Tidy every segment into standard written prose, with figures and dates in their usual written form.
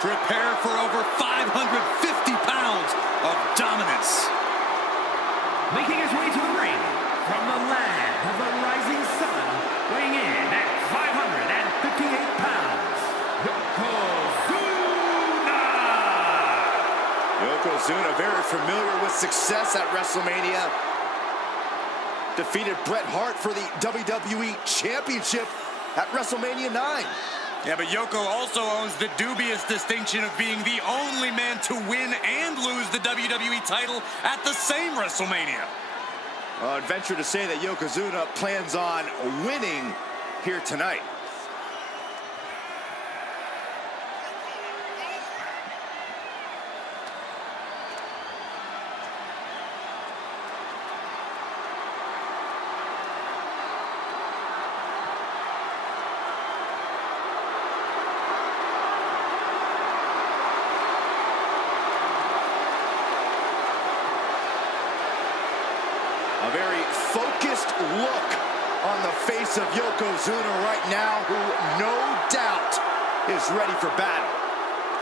Prepare for over 550 pounds of dominance. Making his way to the ring from the land of the rising sun, weighing in at 558 pounds, Yokozuna! Yokozuna, very familiar with success at WrestleMania. Defeated Bret Hart for the WWE Championship at WrestleMania 9. Yeah, but Yoko also owns the dubious distinction of being the only man to win and lose the WWE title at the same WrestleMania. I'd venture to say that Yokozuna plans on winning here tonight. A very focused look on the face of Yokozuna right now, who no doubt is ready for battle.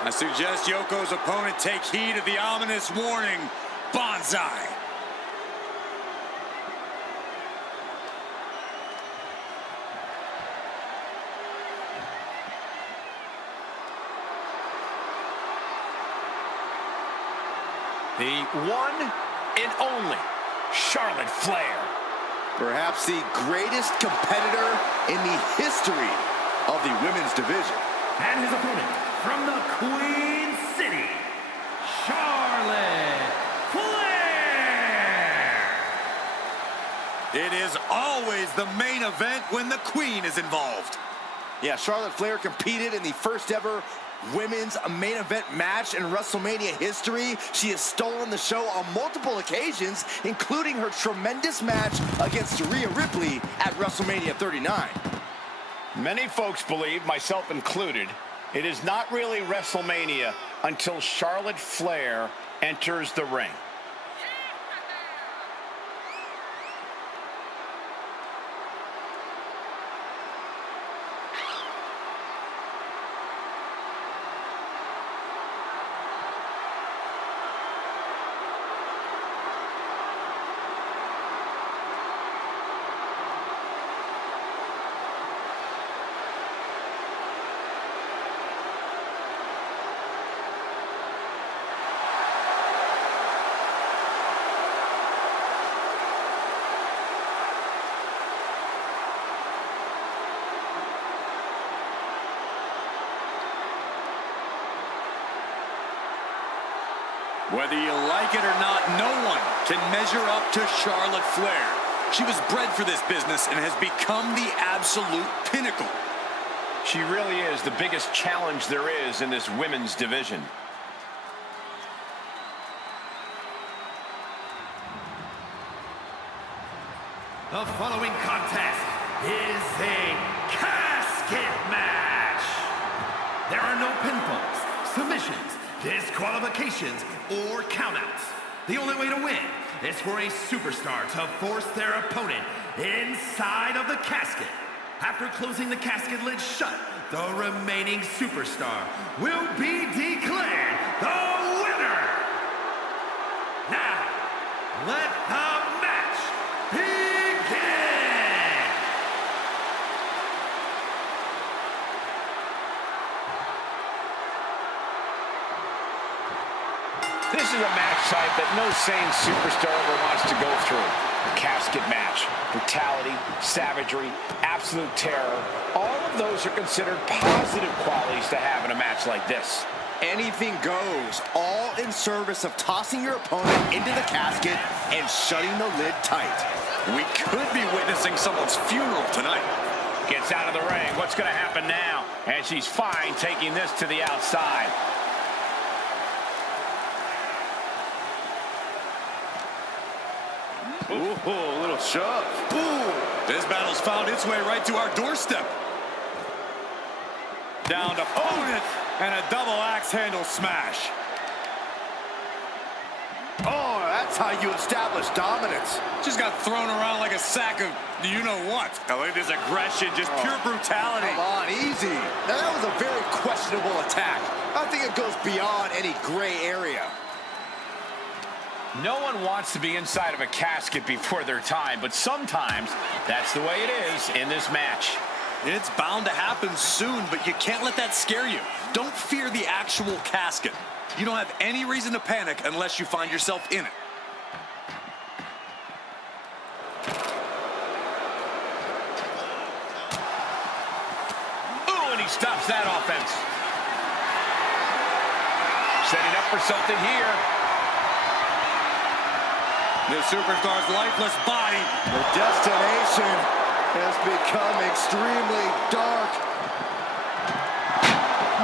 I suggest Yoko's opponent take heed of the ominous warning, Bonsai. The one and only Charlotte Flair. Perhaps the greatest competitor in the history of the women's division. And his opponent from the Queen City, Charlotte Flair. It is always the main event when the Queen is involved. Yeah, Charlotte Flair competed in the first ever women's main event match in WrestleMania history. She has stolen the show on multiple occasions, including her tremendous match against Rhea Ripley at WrestleMania 39. Many folks believe, myself included, it is not really WrestleMania until Charlotte Flair enters the ring. Whether you like it or not, no one can measure up to Charlotte Flair. She was bred for this business and has become the absolute pinnacle. She really is the biggest challenge there is in this women's division. The following contest is a casket match. There are no pinfalls, submissions, disqualifications, or countouts. The only way to win is for a superstar to force their opponent inside of the casket. After closing the casket lid shut, the remaining superstar will be declared the winner. Now, let the match begin. This is a match type that no sane superstar ever wants to go through. A casket match. Brutality, savagery, absolute terror. All of those are considered positive qualities to have in a match like this. Anything goes, all in service of tossing your opponent into the casket and shutting the lid tight. We could be witnessing someone's funeral tonight. Gets out of the ring. What's going to happen now? And she's fine taking this to the outside. Ooh, a little shove. Ooh, this battle's found its way right to our doorstep. Down to opponent and a double axe handle smash. Oh, that That's how you establish dominance. Just got thrown around like a sack of you-know-what. Now look at this aggression, just pure brutality. Come on, easy. Now that was a very questionable attack. I think it goes beyond any gray area. No one wants to be inside of a casket before their time, but sometimes that's the way it is in this match. It's bound to happen soon, but you can't let that scare you. Don't fear the actual casket. You don't have any reason to panic unless you find yourself in it. Ooh, and he stops that offense. Setting up for something here. The superstar's lifeless body. The destination has become extremely dark.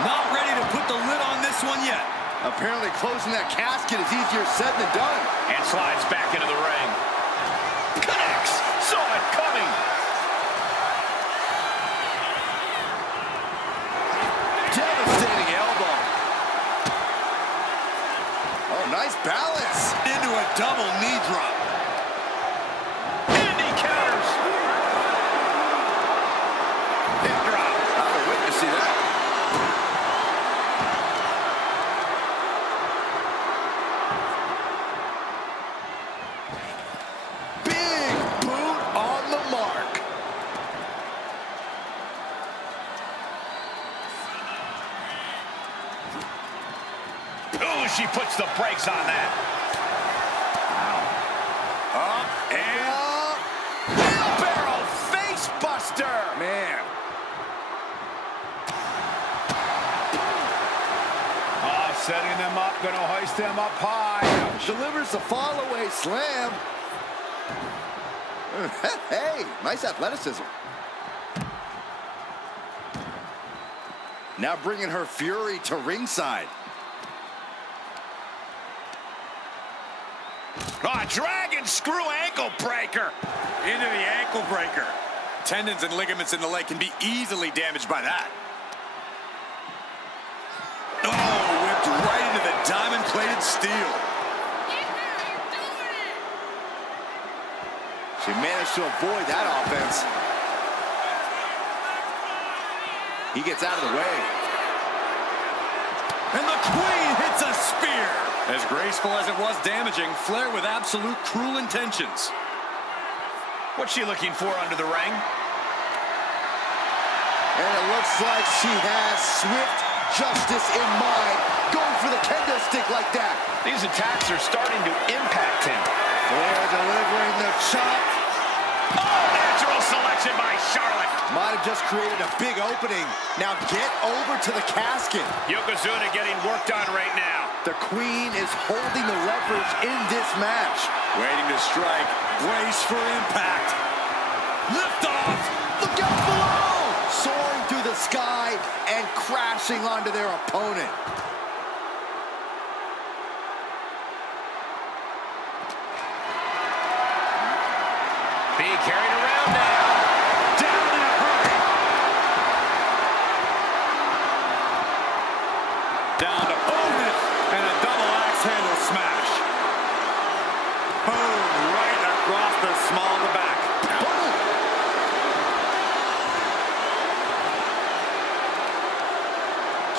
Not ready to put the lid on this one yet. Apparently closing that casket is easier said than done. And slides back into the ring. Connects. Saw it coming. Devastating elbow. Oh, nice balance. Into a double knee drop. And he counters. Hip drop. I'm a witness to that. Big boot on the mark. Ooh, she puts the brakes on that. Up and Wheelbarrow face buster. Man. Setting them up, gonna hoist them up high. Delivers the fall-away slam. Hey, nice athleticism. Now bringing her fury to ringside. Dragon screw ankle breaker. into the ankle breaker. Tendons and ligaments in the leg can be easily damaged by that. Oh, whipped right into the diamond-plated steel. She managed to avoid that offense. He gets out of the way. And the Queen hits a spear. As graceful as it was damaging, Flair with absolute cruel intentions. What's she looking for under the ring? And it looks like she has swift justice in mind. Going for the kendo stick like that. These attacks are starting to impact him. Flair delivering the chop. Oh, natural selection by Charlotte. Might have just created a big opening. Now get over to the casket. Yokozuna getting worked on right now. The Queen is holding the leverage in this match. Waiting to strike. Brace for impact. Lift off. Look out below! Soaring through the sky and crashing onto their opponent. Being carried around now. Down in a hurry. Down to opponent. And a double axe handle smash. Boom. Right across the small of the back. Boom!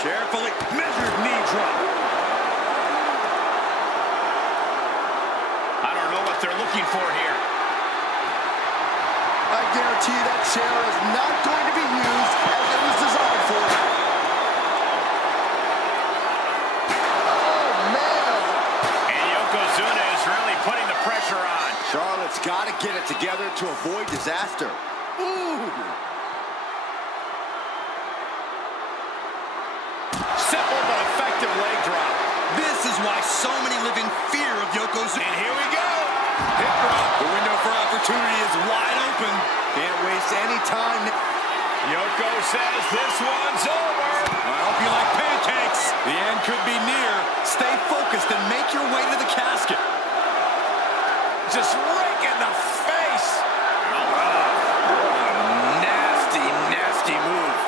Carefully measured knee drop. I don't know what they're looking for here. I guarantee that chair is not going to be used as it was designed for. Oh, man! And Yokozuna is really putting the pressure on. Charlotte's got to get it together to avoid disaster. Ooh! Simple but effective leg drop. This is why so many live in fear of Yokozuna. And here we go. Hip drop. The window for opportunity is wide open. Can't waste any time. Yoko says this one's over. I hope you like pancakes. The end could be near. Stay focused and make your way to the casket. Just rake in the face. Nasty, nasty move.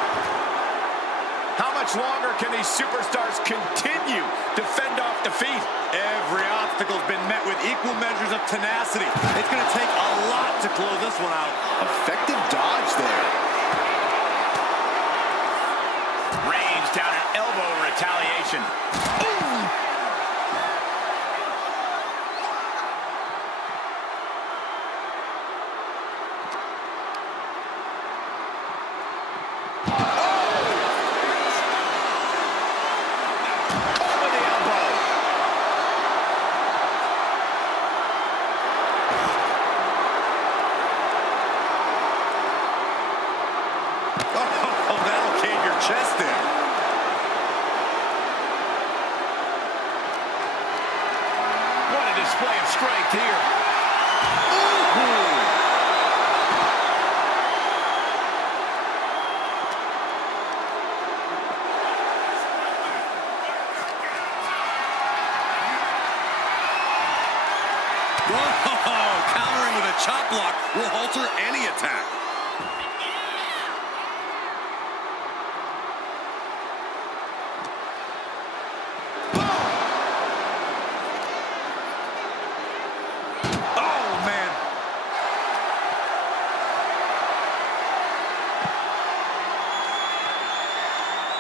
How much longer can these superstars continue to fend off defeat? Every obstacle's been met with equal tenacity. It's going to take a lot to close this one out. Effective dodge there. Range down an elbow retaliation. Ooh. Chest in. What a display of strength here. Whoa, countering with a chop block will alter any attack.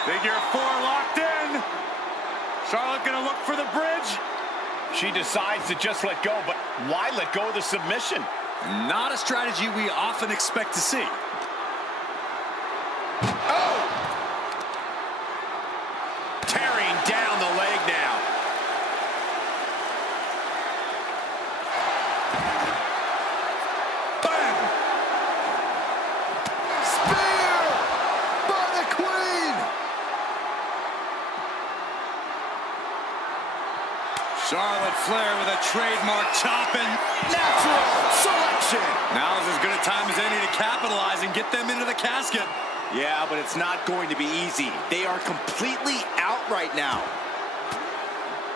Figure four locked in. Charlotte gonna look for the bridge. She decides to just let go, but why let go of the submission? Not a strategy we often expect to see. Oh! Tearing down the leg now. Bam! Spear by the Queen. Charlotte Flair with a trademark chopping. Natural selection. Now is as good a time as any to capitalize and get them into the casket. Yeah, but it's not going to be easy. They are completely out right now.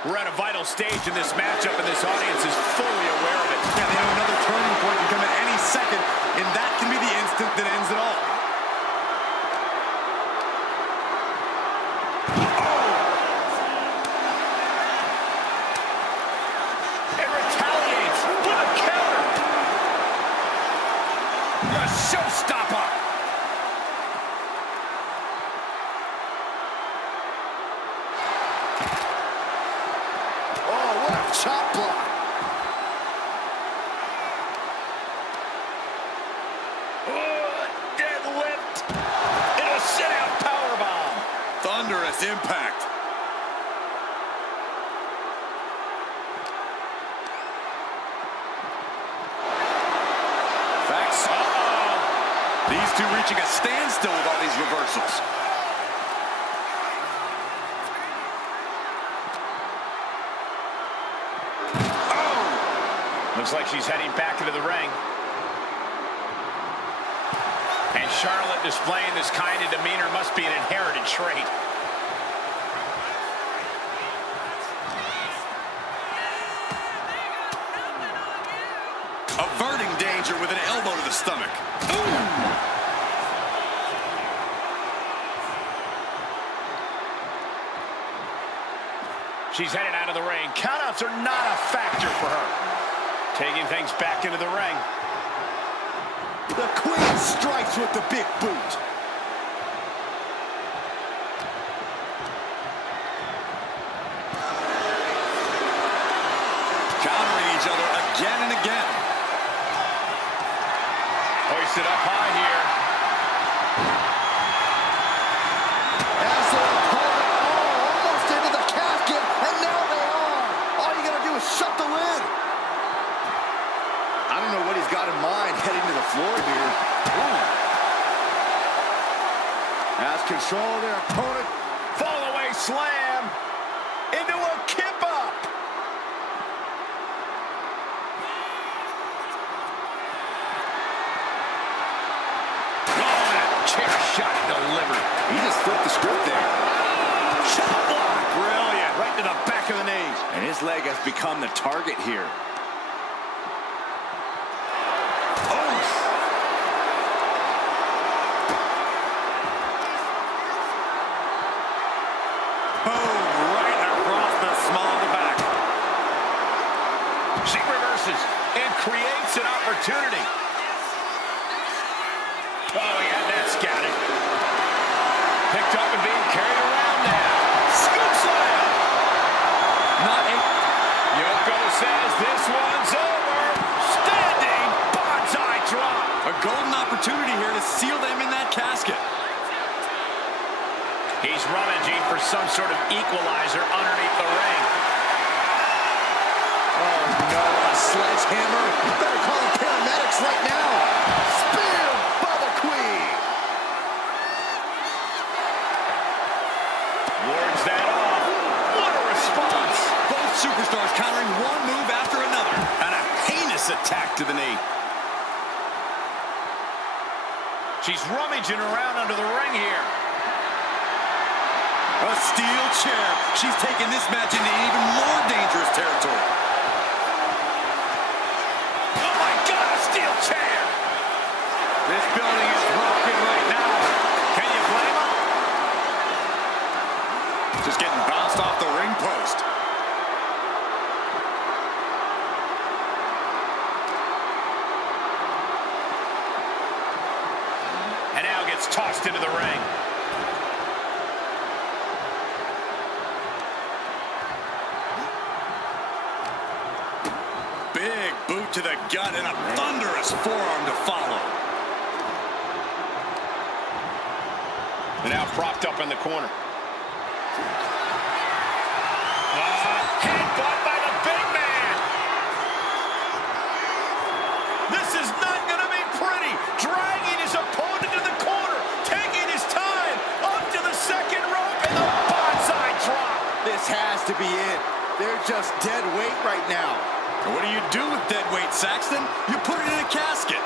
We're at a vital stage in this matchup, and this audience is fully aware of it. Yeah, they know another turning point can come at any second, and that can be the instant that ends it all. It retaliates with a counter. A showstopper. Oh, what a chop block. Deadlift. And a sit-out powerbomb. Thunderous impact. Facts. These two reaching a standstill with all these reversals. Looks like she's heading back into the ring. And Charlotte displaying this kind of demeanor must be an inherited trait. Averting danger with an elbow to the stomach. She's headed out of the ring. Countouts are not a factor for her. Taking things back into the ring. The Queen strikes with the big boot. Countering each other again and again. Hoisted up high here. As their opponent, almost into the casket, and now they are. All you gotta do is shut the lid. I don't know what he's got in mind heading to the floor here. Ooh. Has control of their opponent. Fall away slam. Into a kip up. Chair shot delivered. He just flipped the script there. Shot block. Brilliant. Right to the back of the knee. And his leg has become the target here. Boom, right across the small of the back. She reverses. opportunity. Oh, he had that scouted. Picked up and being carried around now. Scoop slam. Not a... Yoko says this one's over. Standing bonsai drop. A golden opportunity here to seal them in that casket. He's rummaging for some sort of equalizer underneath the ring. Oh, no, a sledgehammer. Better call the paramedics right now. Spear by the Queen. Wards that off. What a response. Both superstars countering one move after another. And a heinous attack to the knee. She's rummaging around under the ring here. A steel chair. She's taking this match into even more dangerous territory. Oh my God, a steel chair! This building is rocking right now. Can you blame her? Just getting bounced off the ring post. And now gets tossed into the ring. Big boot to the gut and a thunderous forearm to follow. And now propped up in the corner. Headbutt by the big man. This is not going to be pretty. Dragging his opponent to the corner. Taking his time. Up to the second rope and the bonsai drop. This has to be it. They're just dead weight right now. And what do you do with dead weight, Saxton? You put it in a casket.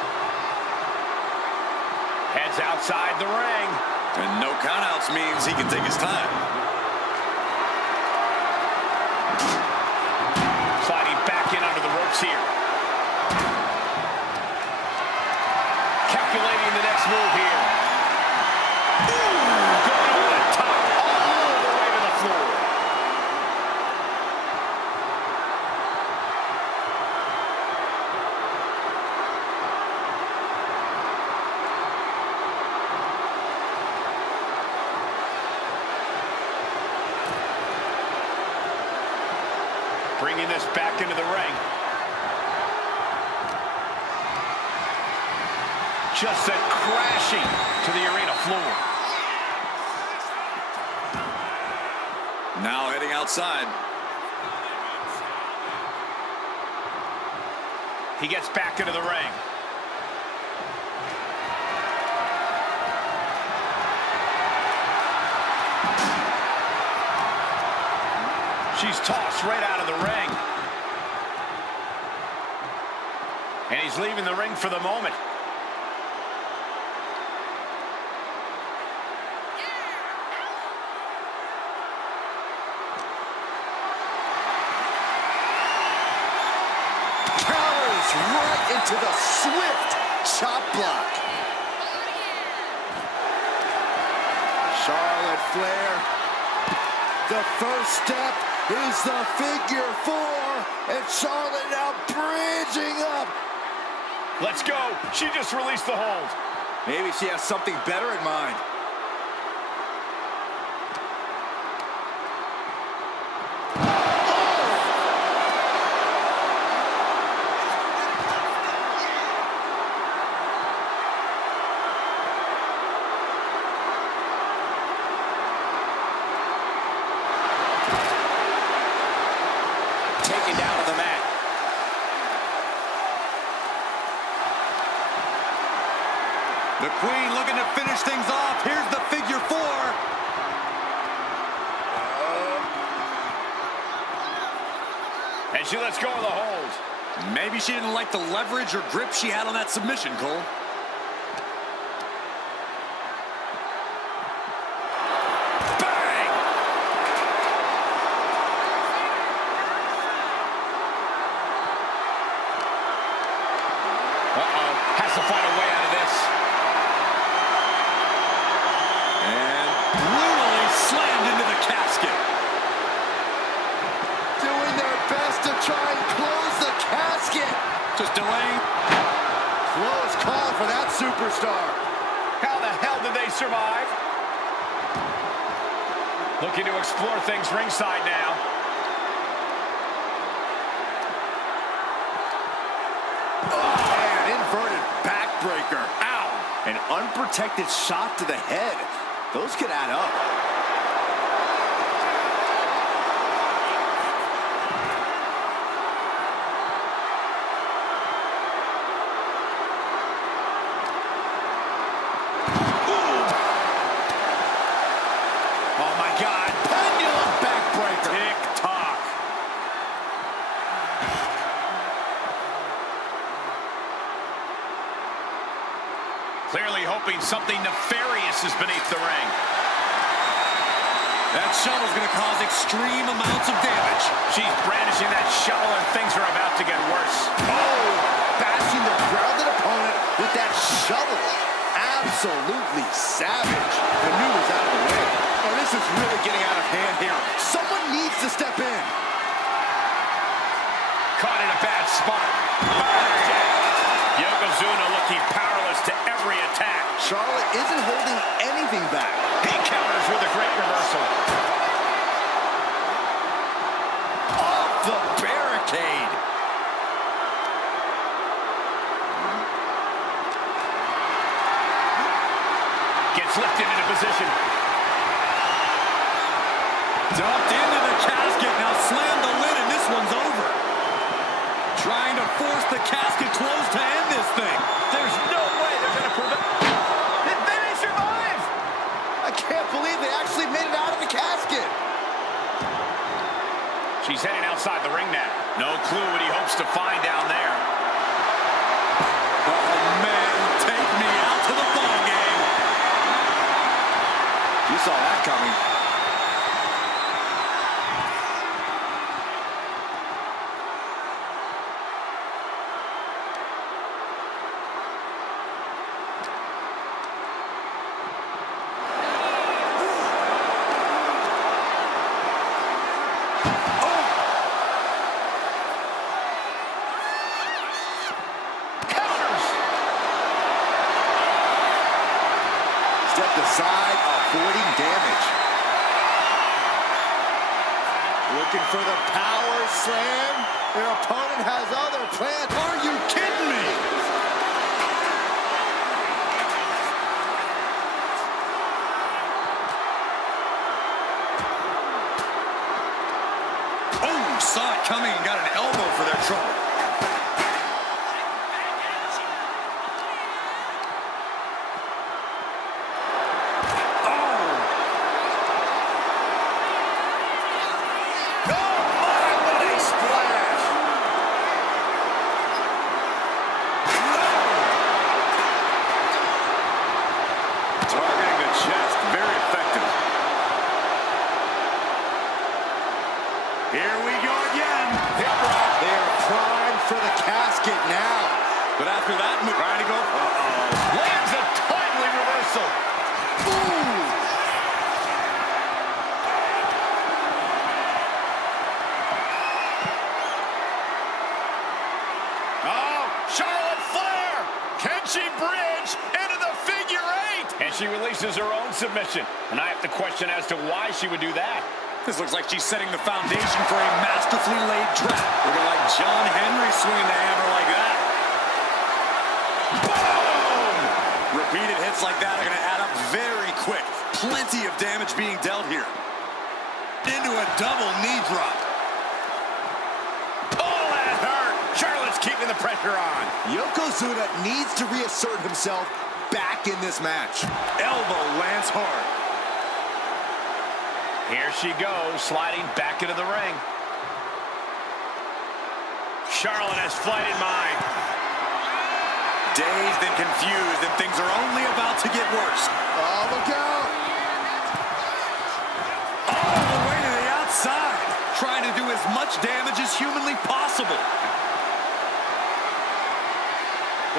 Heads outside the ring. And no countouts means he can take his time. Sliding back in under the ropes here. Calculating the next move here. Ooh, going over the top, all the way to the floor. Bringing this back into the ring. Just sent crashing to the arena floor. Now heading outside. He gets back into the ring. She's tossed right out of the ring. And he's leaving the ring for the moment. Powers right into the swift chop block. Charlotte Flair. The first step is the figure four, and Charlotte now bridging up. Let's go. She just released the hold. Maybe she has something better in mind. Taken down to the mat. The Queen looking to finish things off. Here's the figure four. And she lets go of the hold. Maybe she didn't like the leverage or grip she had on that submission, Cole. Bang! Uh-oh. Has to find a way out of this. And brutally slammed into the casket. Doing their best to try and close the casket. Just delaying. superstar. How the hell did they survive? Looking to explore things ringside now. Oh, man, inverted backbreaker. Ow! An unprotected shot to the head. Those could add up. Oh my God, pendulum backbreaker. Tick-tock. Clearly hoping something nefarious is beneath the ring. That shovel's going to cause extreme amounts of damage. She's brandishing that shovel and things are about to get worse. Oh, bashing the grounded opponent with that shovel. Absolutely savage. Maneuvers out of the way. Oh, this is really getting out of hand here. Someone needs to step in. Caught in a bad spot. Yokozuna looking powerless to every attack. Charlotte isn't holding anything back. He counters with a great reversal. Off the barricade. Gets lifted into position. Dumped into the casket. Now slam the lid and this one's over. Trying to force the casket closed to end this thing. There's no way they're going to prevent. They may survive. I can't believe they actually made it out of the casket. She's heading outside the ring now. No clue what he hopes to find down there. Oh, man, take me out to the ball game. You saw that coming. Stepped aside, avoiding damage. Looking for the power slam. Their opponent has other plans. Are you kidding me? Oh, saw it coming and got an elbow for their trouble. Targeting the chest, very effective. Here we go again. They are primed for the casket now. But after that move, trying to go. Lands a timely reversal. Ooh. Oh, Charlotte Flair. Can she bridge into the figure eight? And she releases her own submission. And I have to question as to why she would do that. This looks like she's setting the foundation for a masterfully laid trap. Looking like John Henry swinging the hammer like that. Boom! Repeated hits like that are going to add up very quick. Plenty of damage being dealt here. Into a double knee drop. Oh, that hurt. Charlotte's keeping the pressure on. Yokozuna needs to reassert himself back in this match. Elbow lands hard. Here she goes, sliding back into the ring. Charlotte has flight in mind. Dazed and confused, and things are only about to get worse. Oh, look out! All the way to the outside. Trying to do as much damage as humanly possible.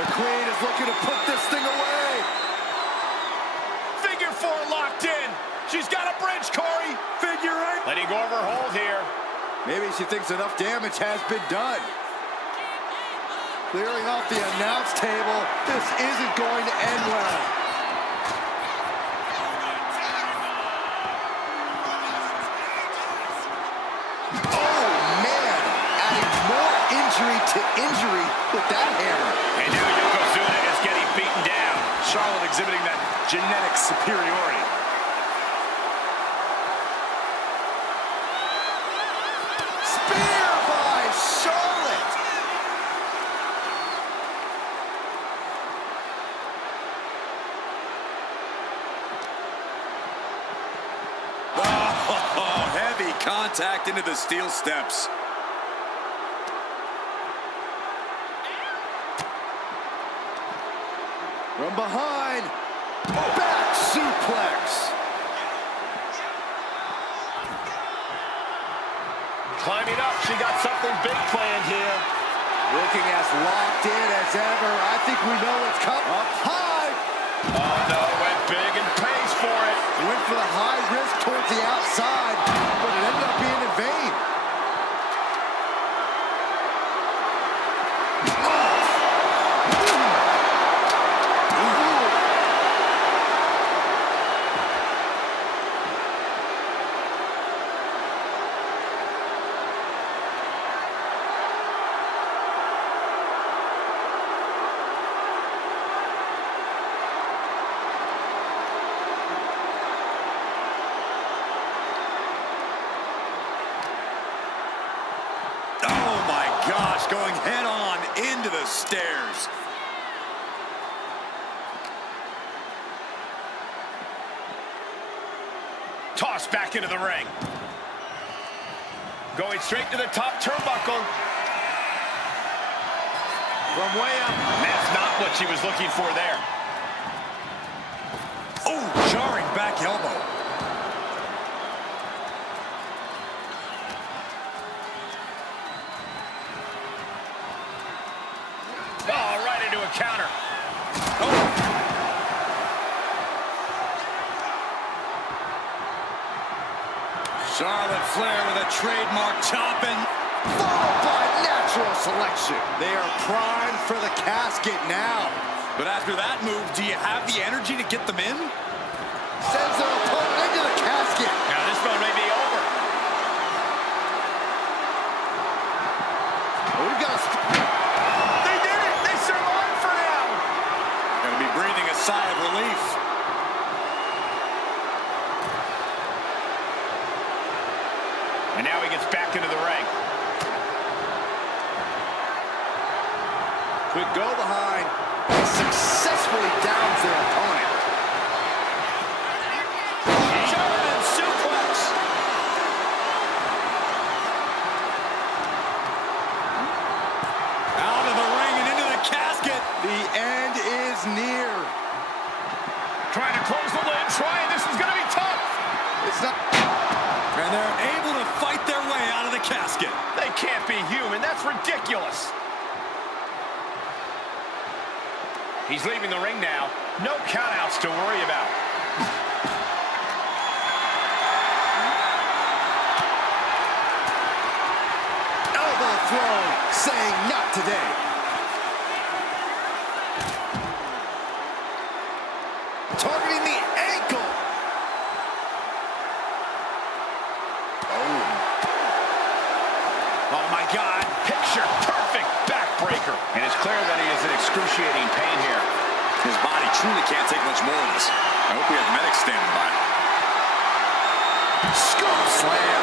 The Queen is looking to put this thing away. Figure four locked in. She's got a bridge, Corey. Figure eight. Letting go of her hold here. Maybe she thinks enough damage has been done. Clearing off the announce table. This isn't going to end well. Oh, man. Adding more injury to injury with that hammer. And now Yokozuna is getting beaten down. Charlotte exhibiting that genetic superiority. Spear by Charlotte. Oh, heavy contact into the steel steps. From behind. Back suplex. Climbing up, she got something big planned here. Looking as locked in as ever. I think we know what's coming. Up high. Oh no, went big and pays for it. Went for the high risk towards the outside, but it ended up being in vain. Gosh, going head on into the stairs. Tossed back into the ring. Going straight to the top turnbuckle. From way up. That's not what she was looking for there. Oh, jarring back elbow. Oh, right into a counter. Oh. Charlotte Flair with a trademark chopping. Followed by natural selection. They are primed for the casket now. But after that move, do you have the energy to get them in? Sends their opponent into the casket. Now this one may be over. Oh, we've got They did it! They survived for now! Gonna be breathing a sigh of relief. And now he gets back into the ring. Quick go behind. He successfully downs their opponent. German suplex. Out of the ring and into the casket. The end is near. Trying to close the lid. This is going to be tough. It's not. And they're able to fight their way out of the casket. They can't be human. That's ridiculous. He's leaving the ring now. No countouts to worry about. Elbow throw, saying not today. Targeting the ankle. Oh, my God. Picture perfect backbreaker. And it's clear that he is in excruciating pain here. His body truly can't take much more of this. I hope we have medics standing by. Scoop slam.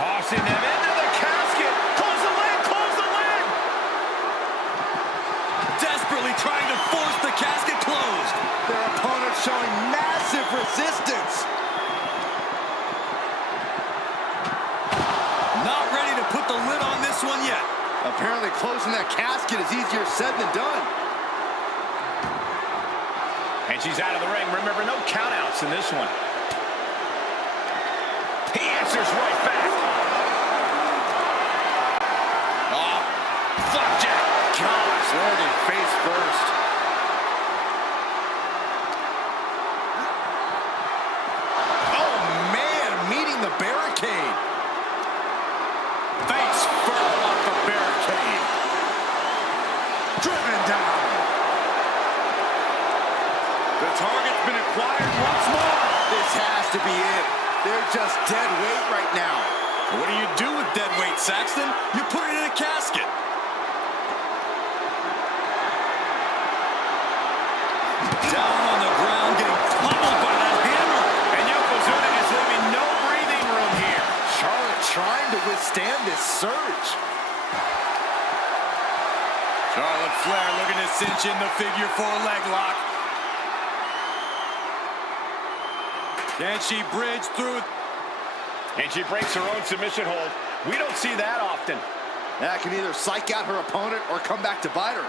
Tossing them into the casket. Close the lid, close the lid. Desperately trying to force the casket closed. Their opponent showing massive resistance. Not ready to put the lid on this one yet. Apparently closing that casket is easier said than done. And she's out of the ring. Remember, no countouts in this one. He answers right back. Oh, flapjack. Gosh, landing face first. to be it. They're just dead weight right now. What do you do with dead weight, Saxton? You put it in a casket. Down on the ground, getting pummeled by that hammer. And Yokozuna is leaving no breathing room here. Charlotte trying to withstand this surge. Charlotte Flair looking to cinch in the figure 4 leg lock. Can she bridge through? And she breaks her own submission hold. We don't see that often. That can either psych out her opponent or come back to bite her.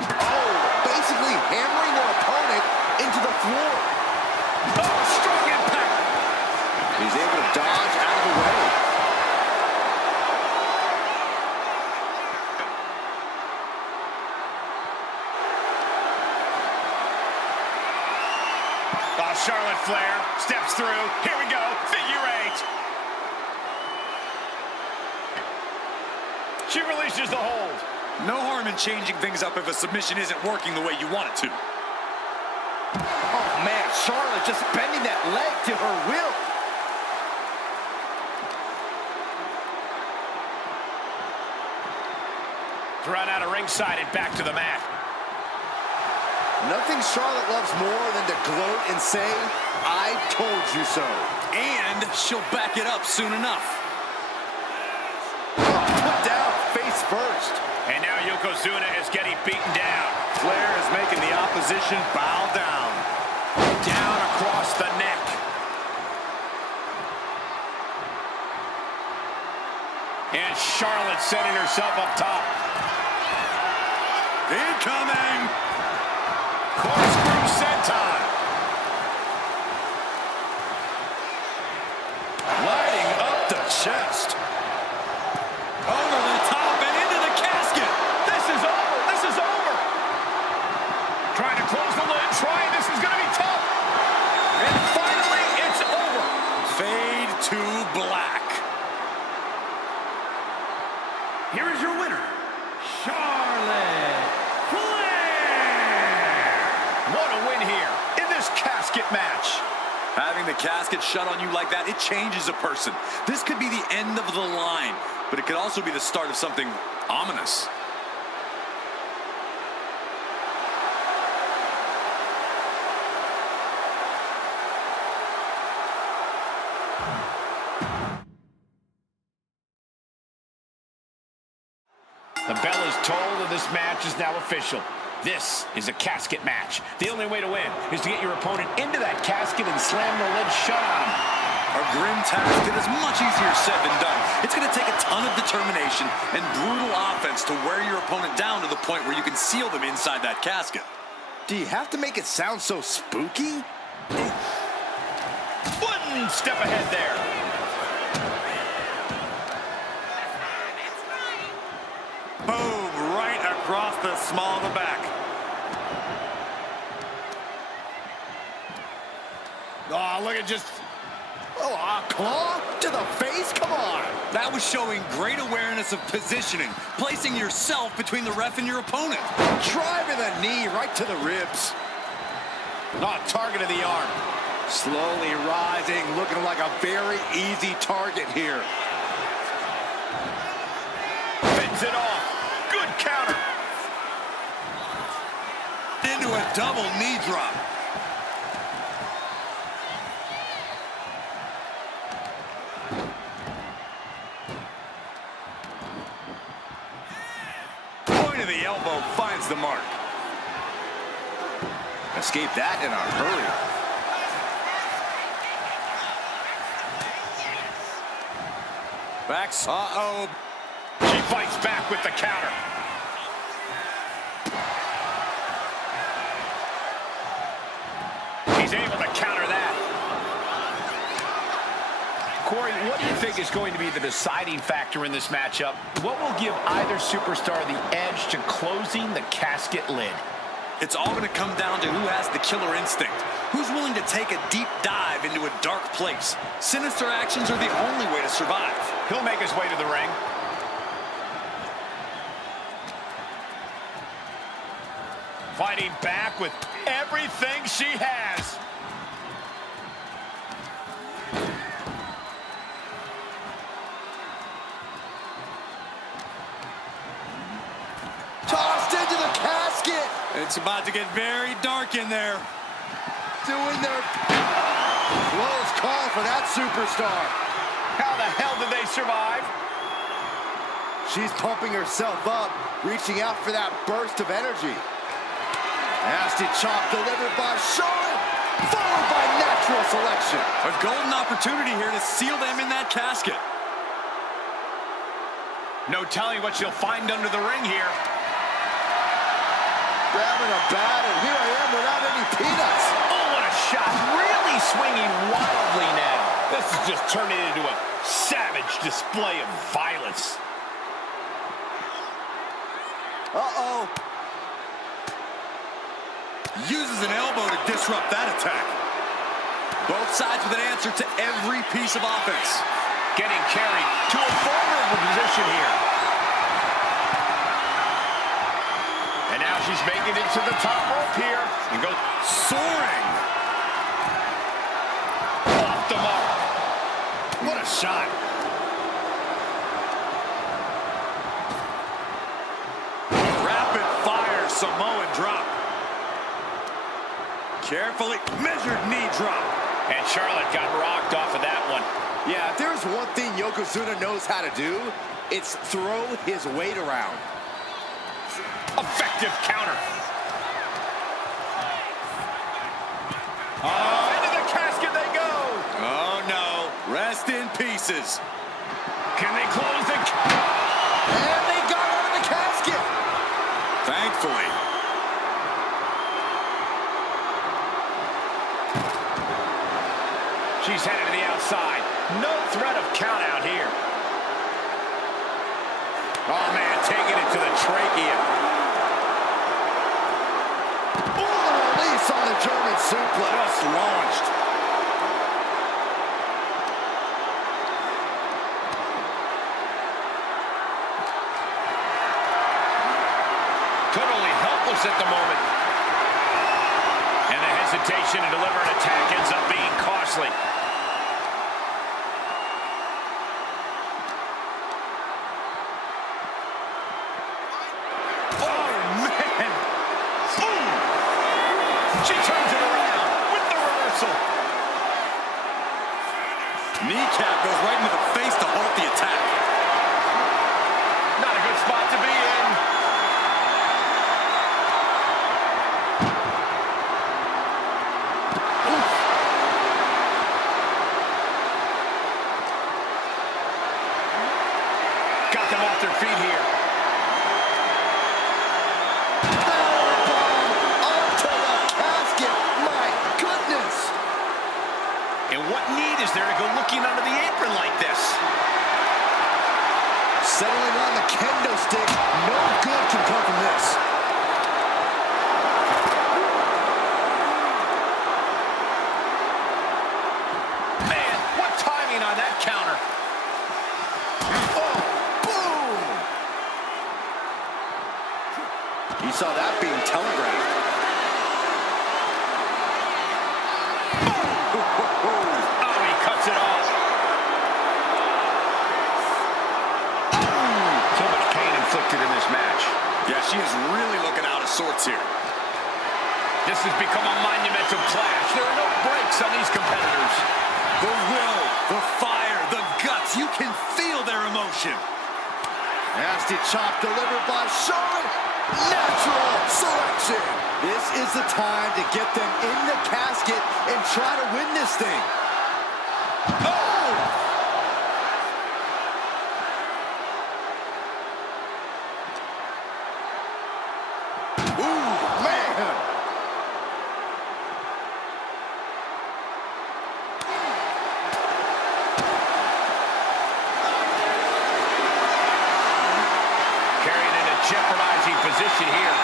Oh, basically hammering her opponent into the floor. Oh, strong impact. He's able to dodge out of the way. Charlotte Flair steps through. Here we go. Figure 8. She releases the hold. No harm in changing things up if a submission isn't working the way you want it to. Oh, man, Charlotte just bending that leg to her will. Thrown out of ringside and back to the mat. Nothing Charlotte loves more than to gloat and say, "I told you so." And she'll back it up soon enough. Put down face first. And now Yokozuna is getting beaten down. Flair is making the opposition bow down. Down across the neck. And Charlotte setting herself up top. Incoming! Corkscrew senton. Lighting up the chest. Over the top and into the casket. This is over. This is over. Trying to close the lid. Trying. This is going to be tough. And finally, it's over. Fade to black. Here is your winner, Charlotte Flair. What a win here in this casket match. Having the casket shut on you like that, it changes a person. This could be the end of the line, but it could also be the start of something ominous. The bell is tolled and this match is now official. This is a casket match. The only way to win is to get your opponent into that casket and slam the lid shut on him. A grim task that is much easier said than done. It's going to take a ton of determination and brutal offense to wear your opponent down to the point where you can seal them inside that casket. Do you have to make it sound so spooky? One step ahead there. Boom, right across the small of the back. Oh, look at just... Oh, a claw to the face? Come on. That was showing great awareness of positioning, placing yourself between the ref and your opponent. Driving the knee right to the ribs. Not target of the arm. Slowly rising, looking like a very easy target here. Fends it off. Good counter. Into a double knee drop. Point of the elbow finds the mark. Escape that in a hurry. Backs. Uh-oh. She fights back with the counter. He's able to counter that. Corey, what do you think is going to be the deciding factor in this matchup? What will give either superstar the edge to closing the casket lid? It's all going to come down to who has the killer instinct. Who's willing to take a deep dive into a dark place. Sinister actions are the only way to survive. He'll make his way to the ring. Fighting back with everything she has. Tossed into the casket. It's about to get very dark in there. Doing their close call for that superstar. How the hell did they survive? She's pumping herself up, reaching out for that burst of energy. Nasty chop delivered by Charlotte, followed by natural selection. A golden opportunity here to seal them in that casket. No telling what she'll find under the ring here. Grabbing a bat, and here I am without any peanuts. Oh, what a shot. Really swinging wildly now. This is just turning into a savage display of violence. Uh-oh. Uses an elbow to disrupt that attack. Both sides with an answer to every piece of offense. Getting carried to a vulnerable position here. And now she's making it to the top rope here. And goes Soaring. off the mark. What a shot. Rapid fire Samoan drop. Carefully measured knee drop. And Charlotte got rocked off of that one. Yeah, if there's one thing Yokozuna knows how to do, it's throw his weight around. Effective counter. Oh, Into the casket they go. oh no. Rest in pieces. Can they close the... And they got out of the casket. Thankfully. She's headed to the outside. No threat of count out here. Oh, man, taking it to the trachea. Ooh, the release on the German suplex. Just launched. Totally helpless at the moment. And the hesitation to deliver an attack ends up being costly. Oh, man. Boom! She turns it around with the reversal. Kneecap goes right into the face to halt the attack. Not a good spot to be in. Got them off their feet here. Powerbomb onto the casket. My goodness. And what need is there to go looking under the apron like this? Settling on the kendo stick. No good can come from this. Man, what timing on that counter. Oh, boom! He saw that being telegraphed. Oh, he cuts it off. So much pain inflicted in this match. Yeah, she is really looking out of sorts here. This has become a monumental clash. There are no breaks on these competitors. The will, the fire, the guts. You can feel their emotion. Nasty chop delivered by Charlotte. Natural selection. This is the time to get them in the casket and try to win this thing. Oh! Ooh, man! Carried in a jeopardizing position here.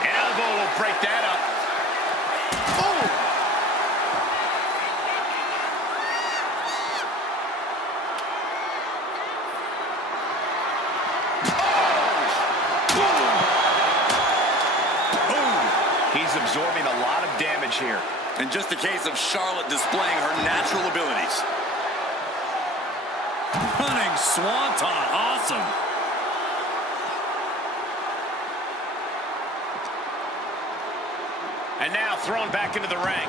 An elbow will break that up. Oh! absorbing a lot of damage here. And just a case of Charlotte displaying her natural abilities. Running swanton, awesome. And now thrown back into the ring.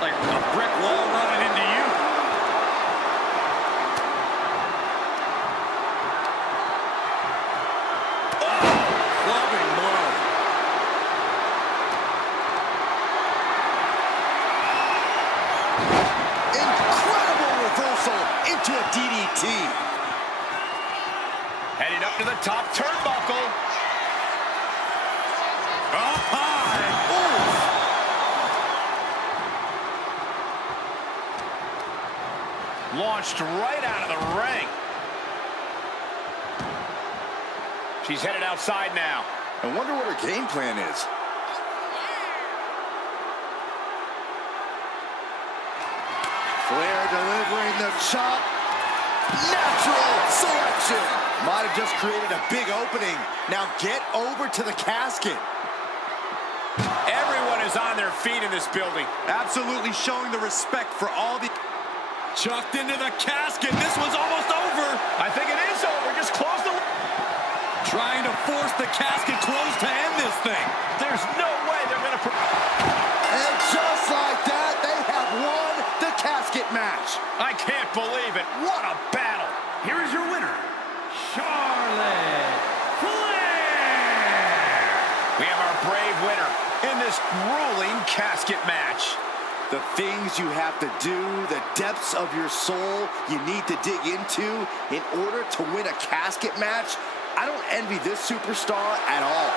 Like a brick wall running into you. Oh, clubbing blow. Incredible reversal into a DDT. Heading up to the top turnbuckle. Up high. Launched right out of the ring. She's headed outside now. I wonder what her game plan is. Flair delivering the chop. Natural selection. Might have just created a big opening. Now get over to the casket. Everyone is on their feet in this building. Absolutely showing the respect for all the... Chucked into the casket. This one's almost over. I think it is over. Just close the... Trying to force the casket closed to end this thing. There's no way they're going to... And just like that, they have won the casket match. I can't believe it. What a battle. Here is your winner, Charlotte Flair. We have our brave winner in this grueling casket match. The things you have to do, the depths of your soul you need to dig into in order to win a casket match. I don't envy this superstar at all.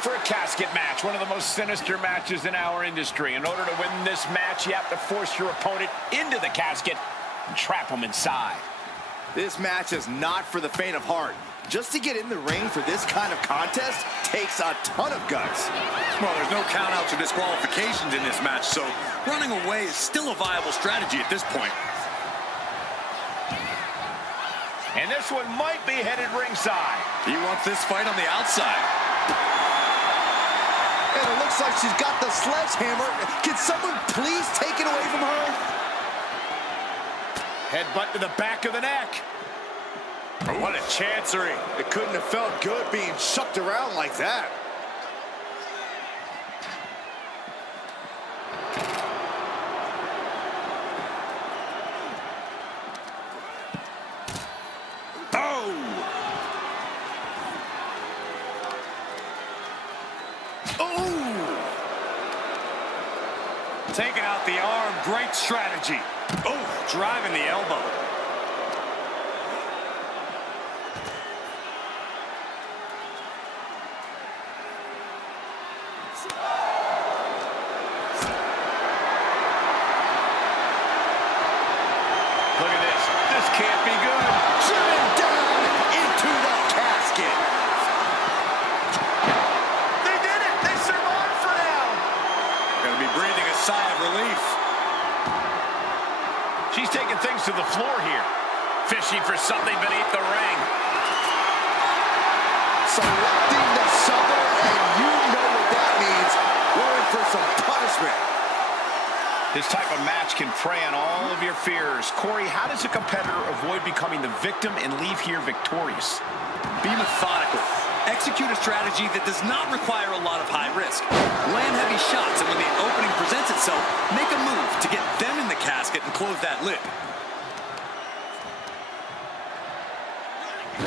for a casket match, one of the most sinister matches in our industry. In order to win this match, you have to force your opponent into the casket and trap them inside. This match is not for the faint of heart. Just to get in the ring for this kind of contest takes a ton of guts. Well, there's no countouts or disqualifications in this match, so running away is still a viable strategy at this point. And this one might be headed ringside. He wants this fight on the outside. And it looks like she's got the sledgehammer. Can someone please take it away from her? Headbutt to the back of the neck. What a chancery. It couldn't have felt good being shucked around like that. Taking out the arm, great strategy. Oh, driving the elbow. Look at this. This can't be good. Driven down into the casket. They did it. They survived for now. Gonna be breathing a sigh of relief. She's taking things to the floor here. Fishing for something beneath the ring. Selecting the shovel, and you know what that means. We're in for some punishment. This type of match can prey on all of your fears. Corey, how does a competitor avoid becoming the victim and leave here victorious? Be methodical. Execute a strategy that does not require a lot of high risk. Land heavy shots, and when the opening presents itself, make a move to get them in the casket and close that lid.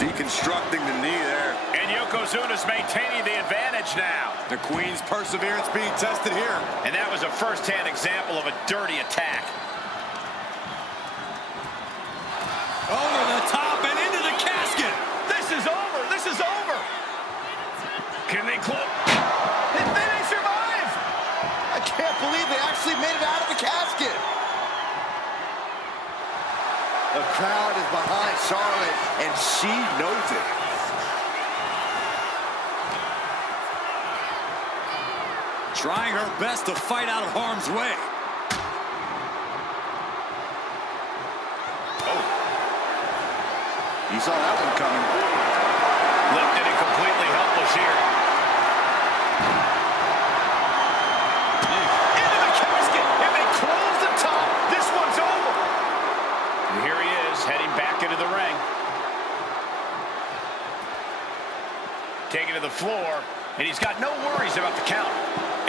Deconstructing the knee there. And Yokozuna's maintaining the advantage now. The Queen's perseverance being tested here. And that was a first-hand example of a dirty attack. Over the top and into the casket. This is over. This is over. Can they close? They survive. I can't believe they actually made it out of the casket. The crowd is behind Charlotte, and she knows it. Trying her best to fight out of harm's way. Oh. You saw that one coming. Lifted and completely helpless here. Into the casket, and they close the top. This one's over. And here he is, heading back into the ring. Taken to the floor, and he's got no worries about the count.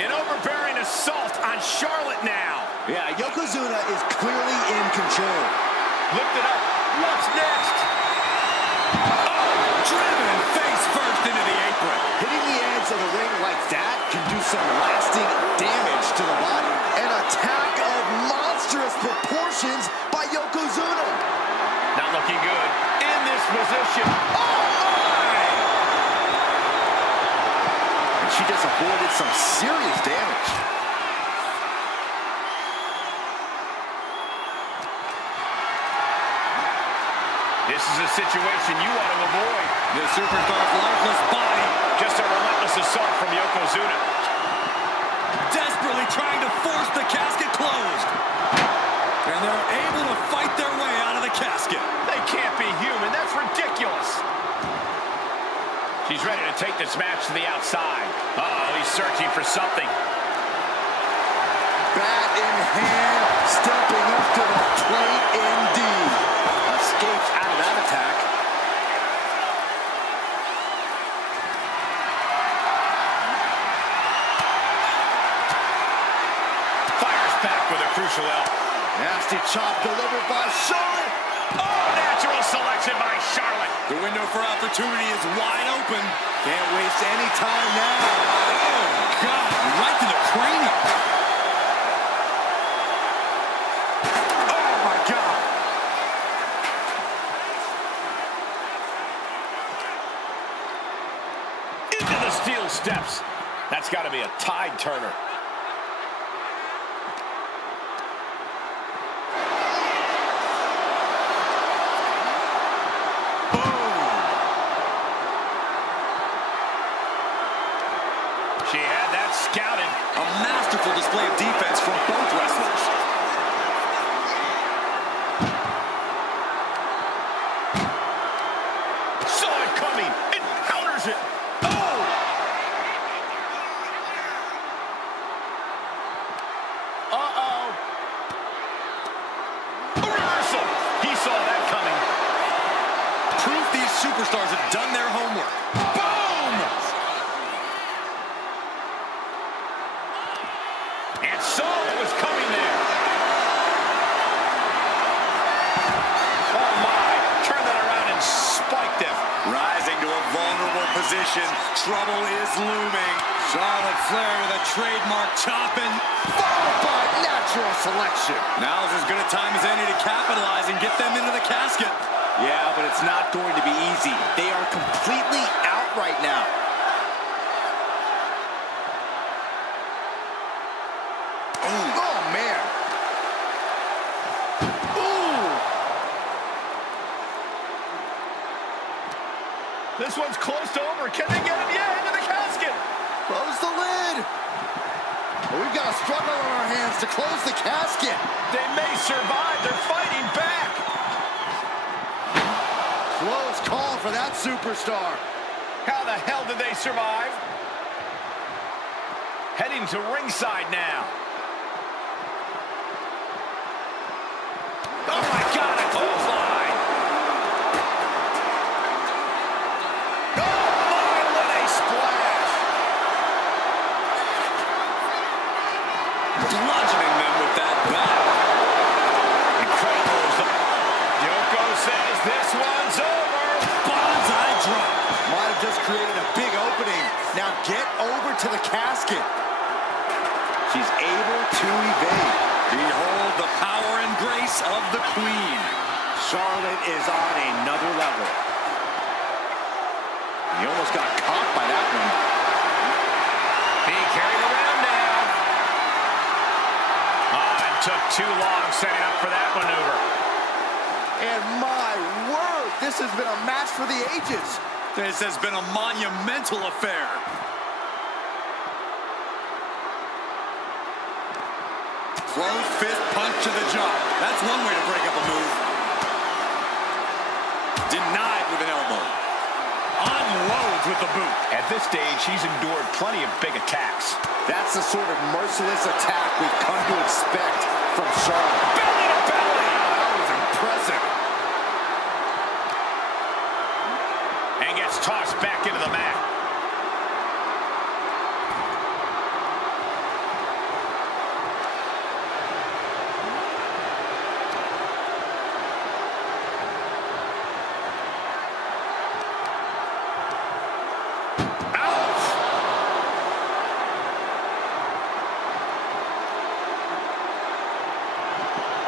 An overbearing assault on Charlotte now. Yeah, Yokozuna is clearly in control. Lift it up. What's next? Oh, driven face first into the apron. Hitting the edge of the ring like that can do some lasting damage to the body. An attack of monstrous proportions by Yokozuna. Not looking good. In this position. Oh, my! And she just avoided some serious damage. This is a situation you want to avoid. The superstar's lifeless body. Just a relentless assault from Yokozuna. Desperately trying to force the casket closed. And they're able to fight their way out of the casket. They can't be human. That's ridiculous. She's ready to take this match to the outside. Uh-oh, he's searching for something. Bat in hand, stepping up to the plate indeed. Escapes out of that attack. Fires back with a crucial elbow. Nasty chop delivered by Charlotte. Oh, natural selection by Charlotte. The window for opportunity is wide open. Can't waste any time now. Oh, God, right to the cranium. Oh, my God. Into the steel steps. That's got to be a tide turner. She had that scouted. A masterful display of defense from both wrestlers. Saw it coming and counters it. Oh! Uh-oh. A reversal. He saw that coming. Proof these superstars have done their homework. Boom! And saw what was coming there. Oh, my. Turn that around and spiked him. Rising to a vulnerable position. Trouble is looming. Charlotte Flair with a trademark chopping. Followed by natural selection. Now's as good a time as any to capitalize and get them into the casket. Yeah, but it's not going to be easy. They are completely out right now. Ooh. Oh, man. Ooh. This one's close to over. Can they get him? Yeah, into the casket. Close the lid. But we've got a struggle on our hands to close the casket. They may survive. They're fighting back. Close call for that superstar. How the hell did they survive? Heading to ringside now. Oh, my God, a clothesline. Oh, my, what a splash. Bludgeoning them with that back. Incredible. Yoko says this one's over. Bonsai drop. Might have just created a big opening. Now get over to the casket. She's able to evade. Behold the power and grace of the Queen. Charlotte is on another level. He almost got caught by that one. Being carried around now. It took too long setting up for that maneuver. And my word, this has been a match for the ages. This has been a monumental affair. Closed fist punch to the jaw. That's one way to break up a move. Denied with an elbow. Unloads with the boot. At this stage, he's endured plenty of big attacks. That's the sort of merciless attack we've come to expect from Charlotte. Belly to belly! That was impressive. And gets tossed back into the mat.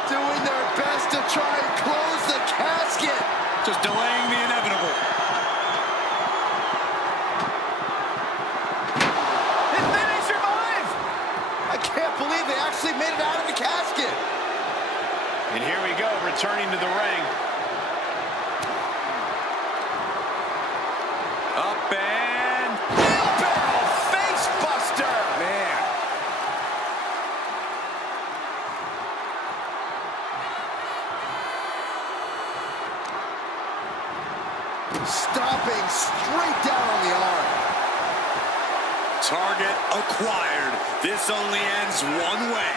Doing their best to try and close the casket. Just delaying the inevitable. And then he survived! I can't believe they actually made it out of the casket. And here we go, returning to the ring. Up and... Wheelbarrow face buster! Man. Stomping straight down on the arm. Target acquired. This only ends one way.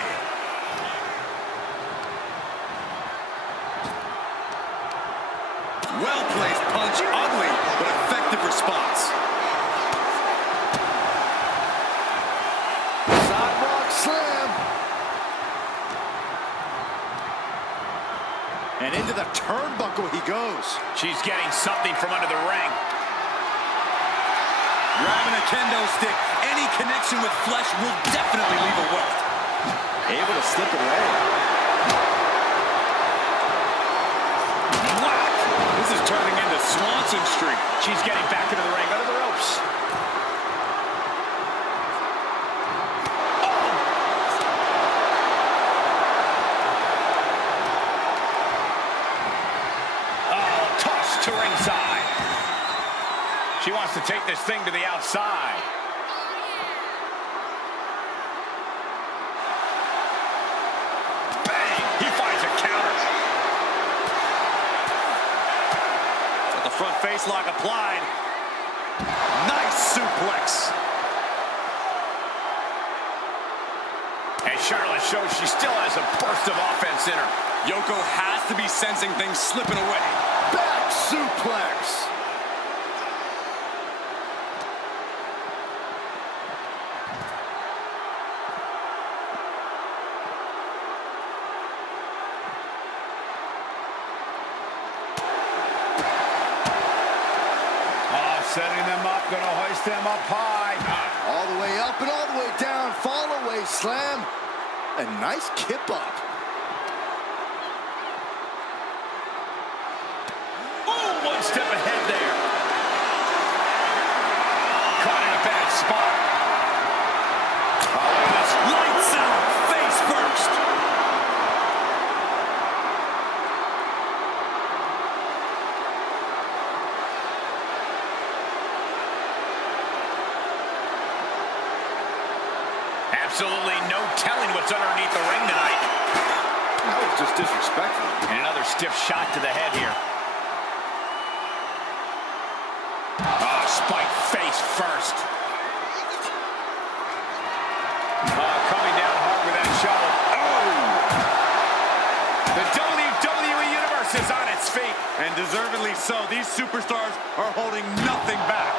Well-placed punch, ugly, but effective response. Sidewalk slam. And into the turnbuckle he goes. She's getting something from under the ring. Grabbing a kendo stick, any connection with flesh will definitely leave a welt. Able to slip it away. Whack! This is turning into Swanson Street. She's getting back into the ring, under the ropes. wants to take this thing to the outside. Bang! He finds a counter. With the front face lock applied. Nice suplex. And Charlotte shows she still has a burst of offense in her. Yoko has to be sensing things slipping away. Back suplex. Setting them up, gonna hoist them up high. All the way up and all the way down. Fall away slam. A nice kip up. Oh, one step ahead there. Caught in a bad spot. Oh, this Lights out, face first. absolutely no telling what's underneath the ring tonight. That was just disrespectful. And another stiff shot to the head here. Oh, spike face first. Coming down hard with that shovel. Oh! The WWE Universe is on its feet. And deservedly so. These superstars are holding nothing back.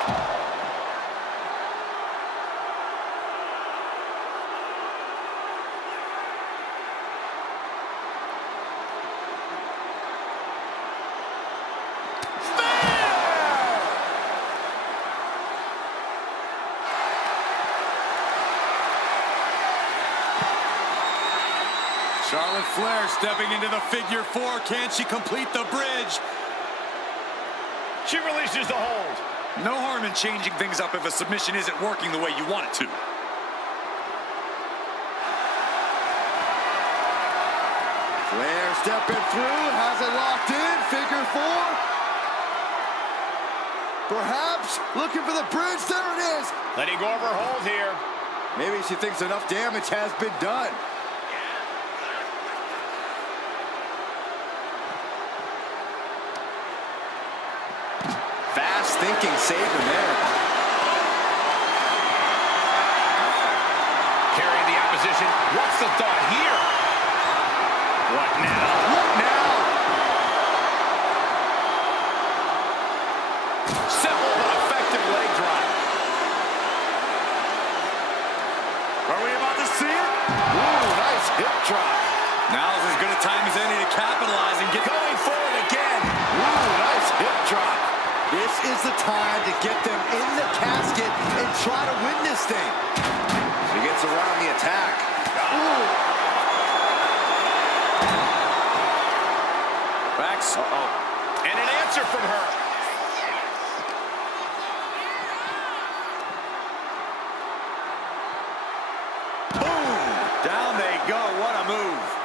Charlotte Flair stepping into the figure four. Can she complete the bridge? She releases the hold. No harm in changing things up if a submission isn't working the way you want it to. Flair stepping through, has it locked in, figure four. Perhaps looking for the bridge, there it is. Letting go of her hold here. Maybe she thinks enough damage has been done. Fast thinking saved him there. Carrying the opposition. What's the thought here? What now? What now? Simple but effective leg drop. Are we about to see it? Ooh, nice hip drop. Now's as good a time as any to capitalize and get Going forward again. Ooh, nice hip drop. This is the time to get them in the casket and try to win this thing. She gets around the attack. Ooh. backs. And an answer from her. Boom! Down they go. What a move.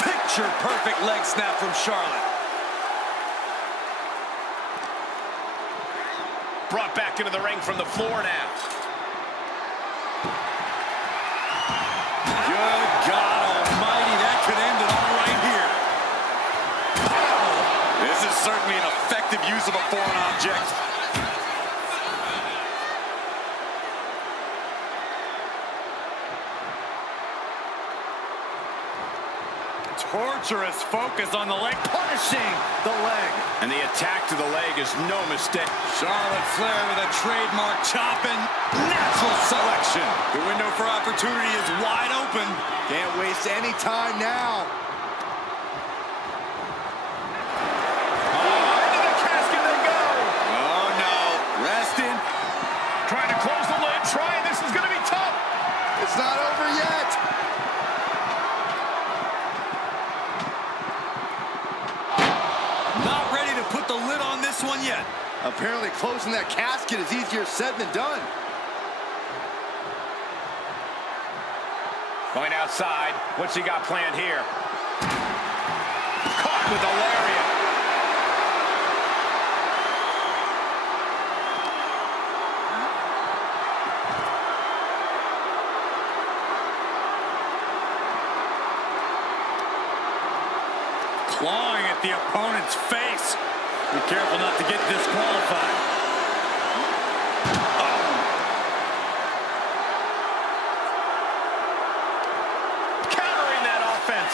Picture-perfect leg snap from Charlotte. Brought back into the ring from the floor now. Good God almighty, that could end it all right here. This is certainly an effective use of a foreign object. Torturous focus on the leg, punishing the leg. And the attack to the leg is no mistake. Charlotte Flair with a trademark chop and natural selection. The window for opportunity is wide open. Can't waste any time now. Into the casket they go. Oh no, resting. Trying to close the lid. This is going to be tough. It's not over yet. Not ready to put the lid on this one yet. Apparently closing that casket is easier said than done. Going outside. What's he got planned here? Caught with a lariat. Clawing at the opponent's face. Be careful not to get disqualified. Oh. Countering that offense.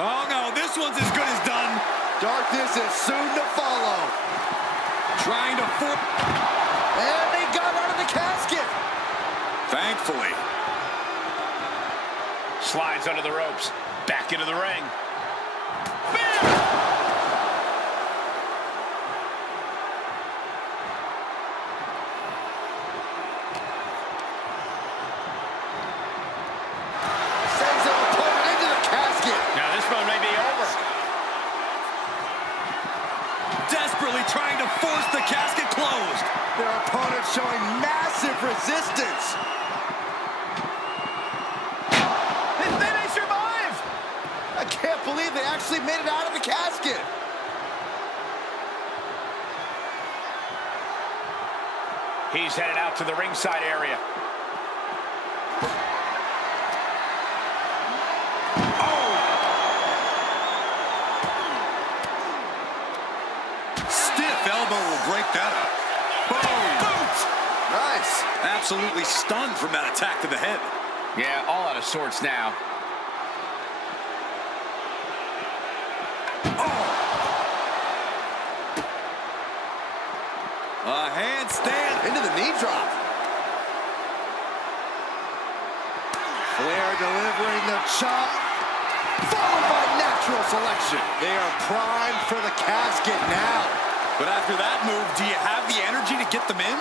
Oh no, this one's as good as done. Darkness is soon to follow. Trying to force. And they got out of the casket. Thankfully. Slides under the ropes. Back into the ring. Bam! Sends their opponent into the casket. Now this one may be over. Desperately trying to force the casket closed. Their opponent showing massive resistance. They may survive. I can't believe they actually made it out of the casket. He's headed out to the ringside area. Stiff elbow will break that up. Boom! Boot! Nice. Absolutely stunned from that attack to the head. Yeah, all out of sorts now. A handstand. Into the knee drop. Flair delivering the chop. Followed by natural selection. They are primed for the casket now. But after that move, do you have the energy to get them in?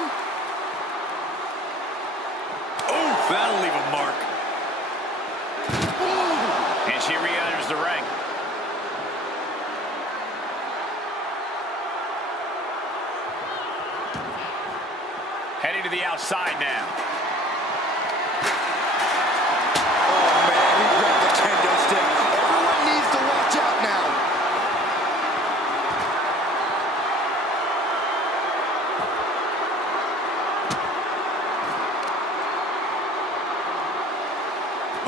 Oh, that'll leave a mark. And she re-enters the ring. Heading to the outside now. Oh, man, he grabbed the kendo stick. Everyone needs to watch out now.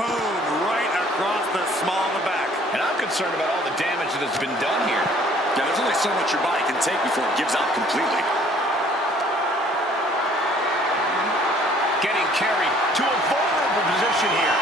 Boom, right across the small of the back. And I'm concerned about all the damage that has been done here. Yeah, there's only so much your body can take before it gives out completely. Getting carried to a vulnerable position here.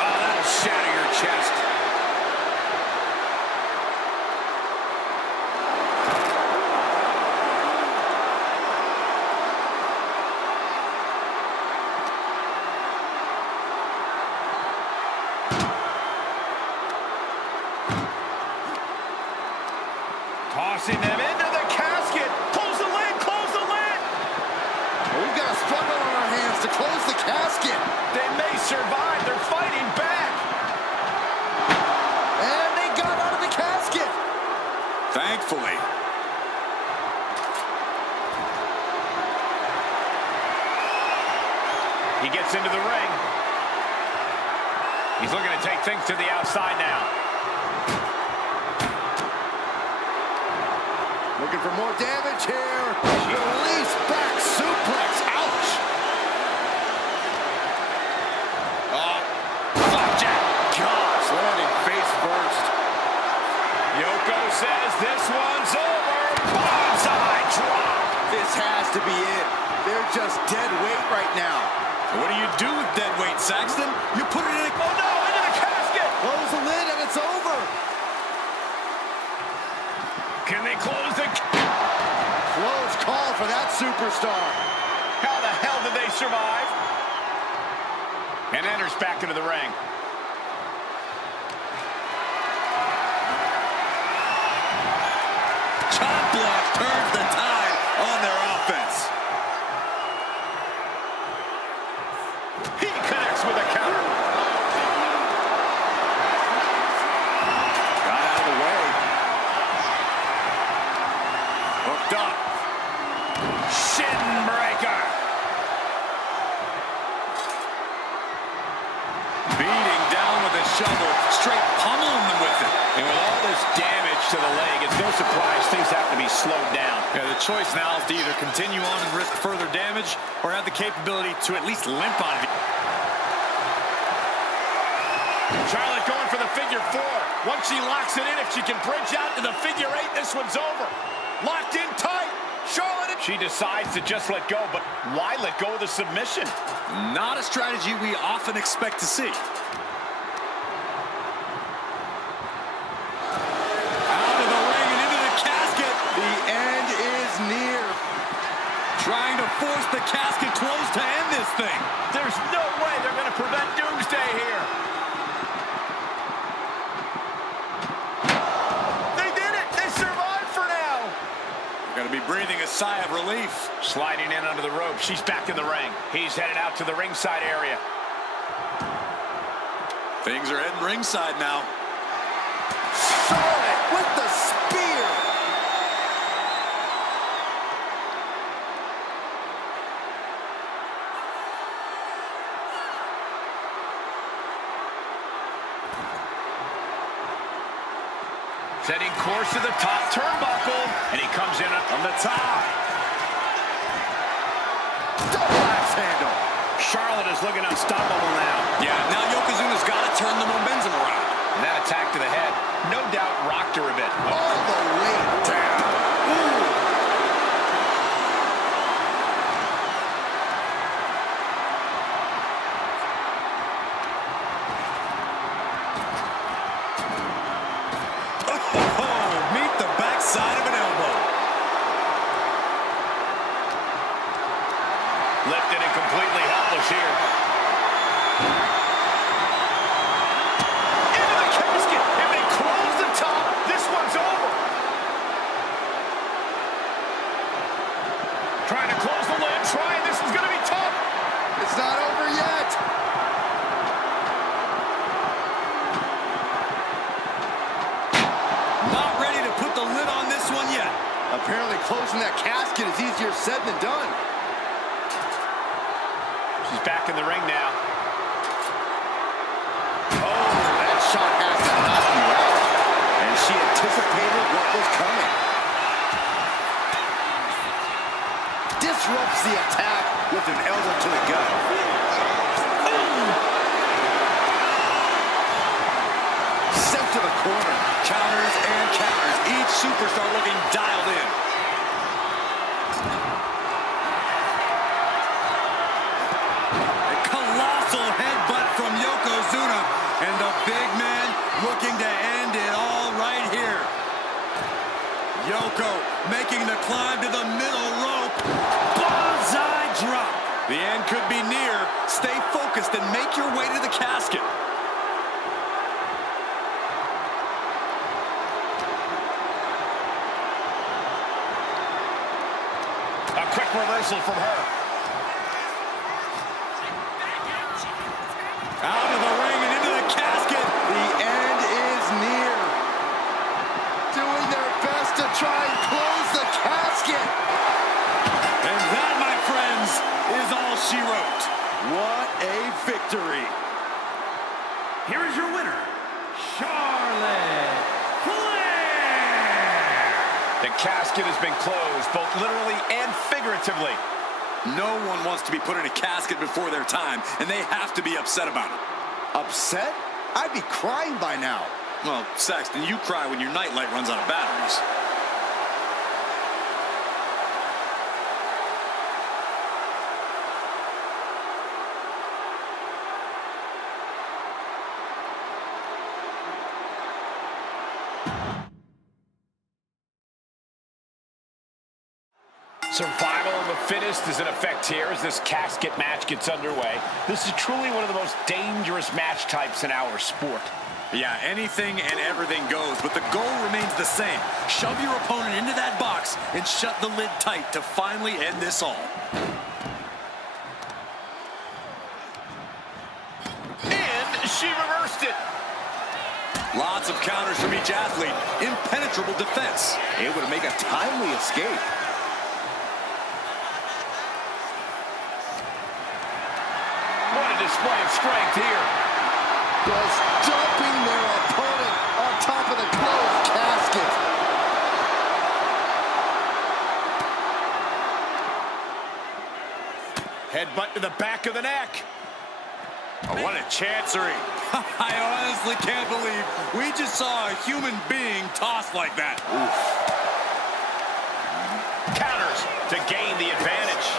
Oh, that'll shatter your chest. Tossing them into the casket. Close the lid, close the lid. We've got a struggle on our hands to close the casket. They may survive. They're fighting back. And they got out of the casket. Thankfully. He gets into the ring. He's looking to take things to the outside now. Looking for more damage here. Release back suplex. Ouch. Flapjack. Gosh, landing face first. Yoko says this one's over. Bonsai drop. This has to be it. They're just dead weight right now. What do you do with dead weight, Saxton? You put it in a... Oh no, into the casket. Close the lid and it's over. Can they close the... Close call for that superstar. How the hell did they survive? And enters back into the ring. Chop block turns the tide on their offense. He connects with a counter. Got out of the way. Hooked up. Shin breaker. Beating down with a shovel, straight pummeling them with it. And with all this damage to the leg, it's no surprise things have to be slowed down. Yeah, the choice now is to either continue on and risk further damage or have the capability to at least limp on it. Charlotte going for the figure four. Once she locks it in, if she can bridge out to the figure eight, this one's over. Locked in tight. Charlotte. She decides to just let go, but why let go of the submission? Not a strategy we often expect to see. Out of the ring and into the casket. The end is near. Trying to force the casket close to end this thing. There's no way they're going to prevent Doomsday here. They did it. They survived for now. Going to be breathing a sigh of relief. Sliding in under the rope. She's back in the ring. He's headed out to the ringside area. Things are heading ringside now. Charlotte with the spear. Setting course to the top turnbuckle. And he comes in on the top. Double axe handle. Charlotte is looking unstoppable now. Yeah, now Yokozuna's got to turn the momentum around. And that attack to the head, no doubt rocked her a bit. All the way down. Ooh. Meet the backside of an elbow. Lifted and completely helpless here. Into the casket. If they close the top, this one's over. Trying to close the lid. Trying. This is going to be tough. It's not over yet. Not ready to put the lid on this one yet. Apparently closing that casket is easier said than done. She's back in the ring now. Oh, that shot has to knock you out. And she anticipated what was coming. Disrupts the attack with an elbow to the gut. Sent to the corner. Counters and counters. Each superstar looking dialed in. A colossal headbutt from Yokozuna. And the big man looking to end it all right here. Yoko making the climb to the middle rope. Bonsai drop. The end could be near. Stay focused and make your way to the casket. A quick reversal from her. Out of the ring and into the casket. The end is near. Doing their best to try and close the casket. And that, my friends, is all she wrote. What a victory. Here is your winner, Charlotte Flair. The casket has been closed, both literally and figuratively. No one wants to be put in a casket before their time, and they have to be upset about it. Upset? I'd be crying by now. Well, Saxton, you cry when your nightlight runs out of batteries. Survival of the fittest is in effect here as this casket match gets underway. This is truly one of the most dangerous match types in our sport. Yeah, anything and everything goes, but the goal remains the same. Shove your opponent into that box and shut the lid tight to finally end this all. And she reversed it. Lots of counters from each athlete. Impenetrable defense. Able to make a timely escape. What a display of strength here. Just dumping their opponent on top of the closed casket. Headbutt to the back of the neck. Oh, what a chancery. I honestly can't believe we just saw a human being tossed like that. Oof. Counters to gain the advantage.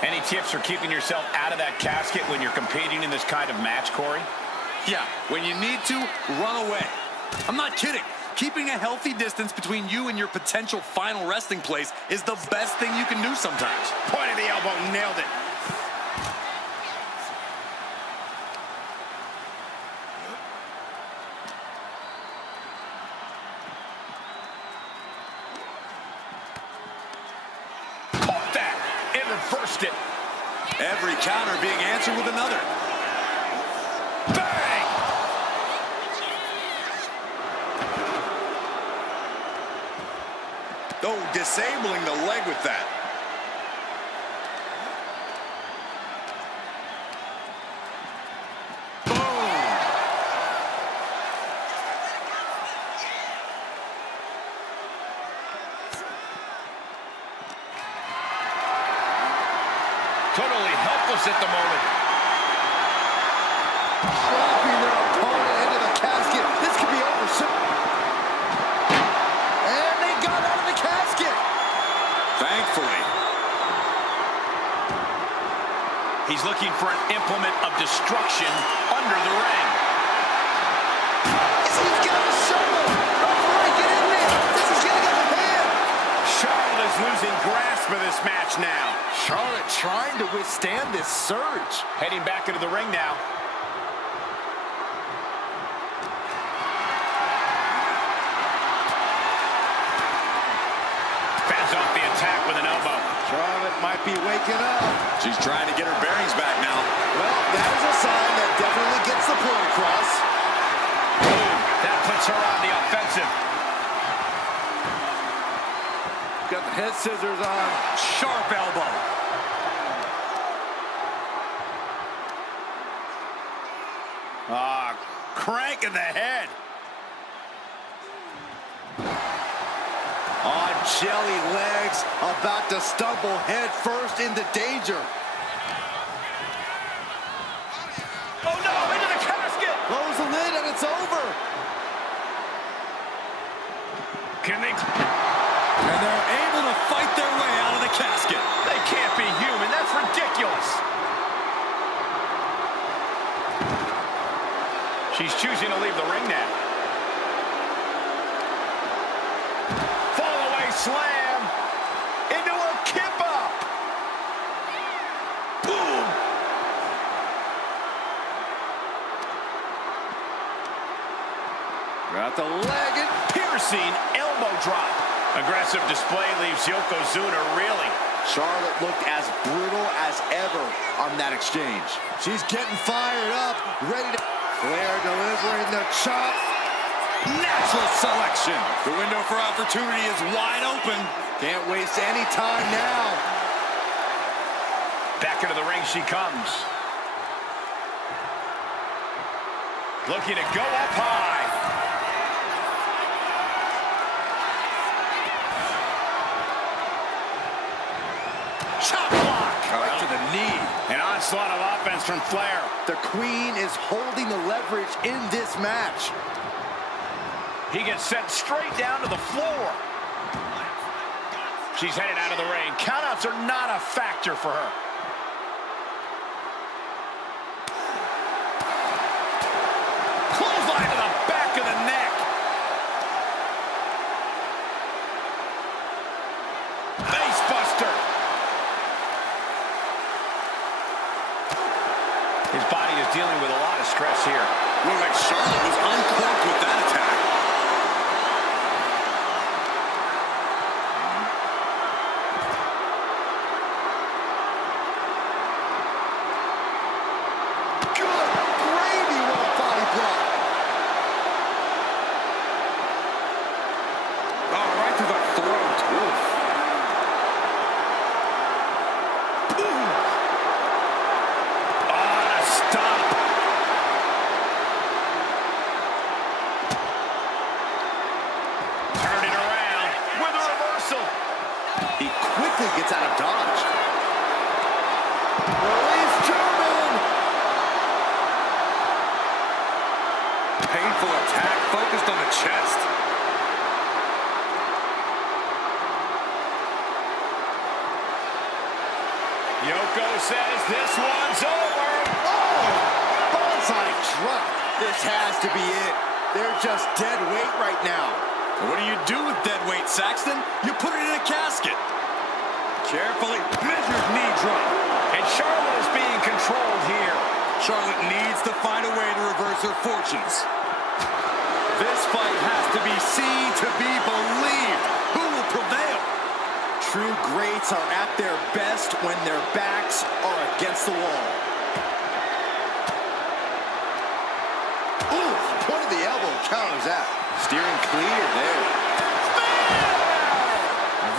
Any tips for keeping yourself out of that casket when you're competing in this kind of match, Corey? Yeah, when you need to, run away. I'm not kidding. Keeping a healthy distance between you and your potential final resting place is the best thing you can do sometimes. Point of the elbow, nailed it. Caught that and reversed it. Every counter being answered with another. Bang! Oh, disabling the leg with that. Totally helpless at the moment. Dropping their opponent into the casket. This could be over soon. And they got out of the casket. Thankfully. He's looking for an implement of destruction under the ring. He's got a shovel. Referee, get in there. This is getting out of hand. Charlotte is losing grasp of this match now. Charlotte trying to withstand this surge. Heading back into the ring now. Fends off the attack with an elbow. Charlotte might be waking up. She's trying to get her bearings back now. Well, that is a sign that definitely gets the point across. Boom. That puts her on the offensive. Got the head scissors on. Sharp elbow. Crank in the head. On jelly legs, about to stumble head first into danger. Oh no, into the casket. Close the lid and it's over. Can they? And they're able to fight their way out of the casket. They can't be human. That's ridiculous. She's choosing to leave the ring now. Fall away slam into a kip up. Boom. Got the leg and Piercing elbow drop. Aggressive display leaves Yokozuna reeling. Charlotte looked as brutal as ever on that exchange. She's getting fired up, ready to... Flair delivering the chop. Natural selection. The window for opportunity is wide open. Can't waste any time now. Back into the ring she comes. Looking to go up high. Chop block. Right to the knee. An onslaught of offense from Flair. The Queen is holding the leverage in this match. He gets sent straight down to the floor. She's headed out of the ring. Countouts are not a factor for her. Clothesline to the back of the neck. Face dealing with a lot of stress here. Looked like Charlotte was uncorked with that attack. Good gravy, what a body block. Oh, right through the throat. Oof. He quickly gets out of dodge. Release German. Painful attack focused on the chest. Yoko says this one's over. Oh! Bonsai drop. This has to be it. They're just dead weight right now. What do you do with dead weight, Saxton? You put it in a casket. Carefully measured knee drop. And Charlotte is being controlled here. Charlotte needs to find a way to reverse her fortunes. This fight has to be seen to be believed. Who will prevail? True greats are at their best when their backs are against the wall. Ooh, point of the elbow counters that. Steering clear there.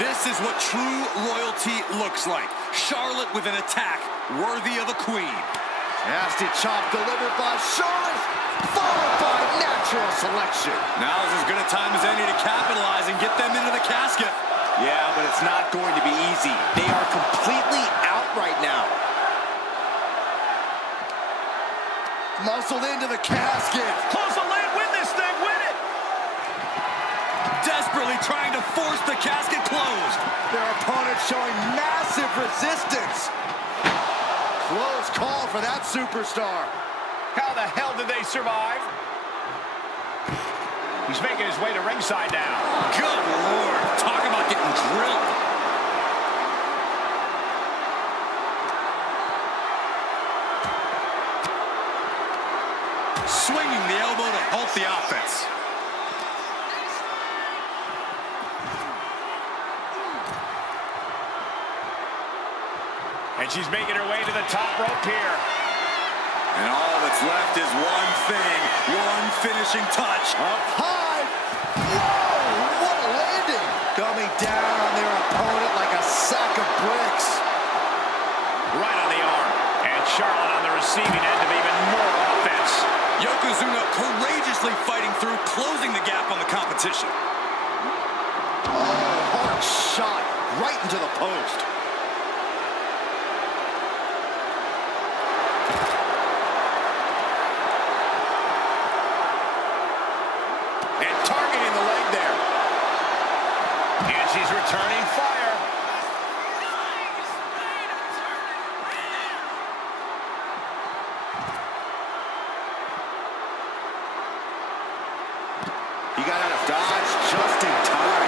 This is what true royalty looks like. Charlotte with an attack worthy of a queen. Nasty chop delivered by Charlotte, followed by natural selection. Now is as good a time as any to capitalize and get them into the casket. Yeah, but it's not going to be easy. They are completely out right now. Muscled into the casket. Close the lid, win this thing, win it! Desperately trying to force the casket closed. Their opponent showing massive resistance. Close call for that superstar. How the hell did they survive? He's making his way to ringside now. Good Lord. Talk about getting drilled. Swinging the elbow to halt the offense. And she's making her way to the top rope here. And all that's left is one thing, one finishing touch. Up high. Whoa, what a landing. Coming down on their opponent like a sack of bricks. Right on the arm. And Charlotte on the receiving end of even more offense. Yokozuna courageously fighting through, closing the gap on the competition. Oh, hard shot right into the post. And targeting the leg there. And she's returning fire. He got out of dodge just in time.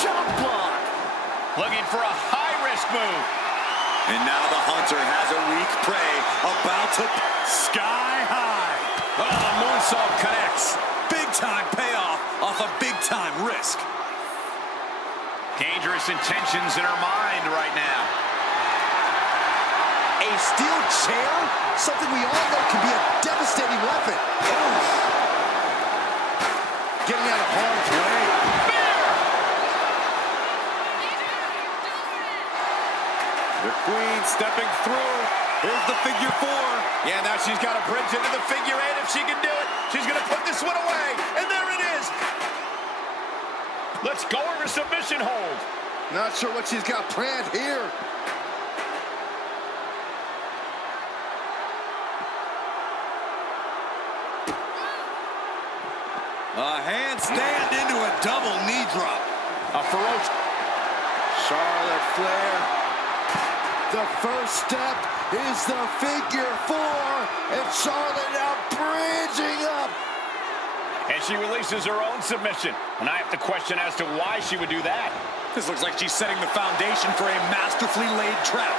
Shot block. Looking for a high-risk move. And now the hunter has a weak prey about to sky high. Oh, the moonsault connects. Big-time payoff off a big-time risk. Dangerous intentions in her mind right now. A steel chair? Something we all know can be a devastating weapon. Oof. Getting out of harm's way. The queen stepping through. Here's the figure four. Yeah, now she's got a bridge into the figure eight. If she can do it, she's going to put this one away. And there it is. Let's go over submission hold. Not sure what she's got planned here. A handstand into a double knee drop. A ferocious. Charlotte Flair The first step is the figure 4, and Charlotte now bridging up. And she releases her own submission. And I have to question as to why she would do that. This looks like she's setting the foundation for a masterfully laid trap.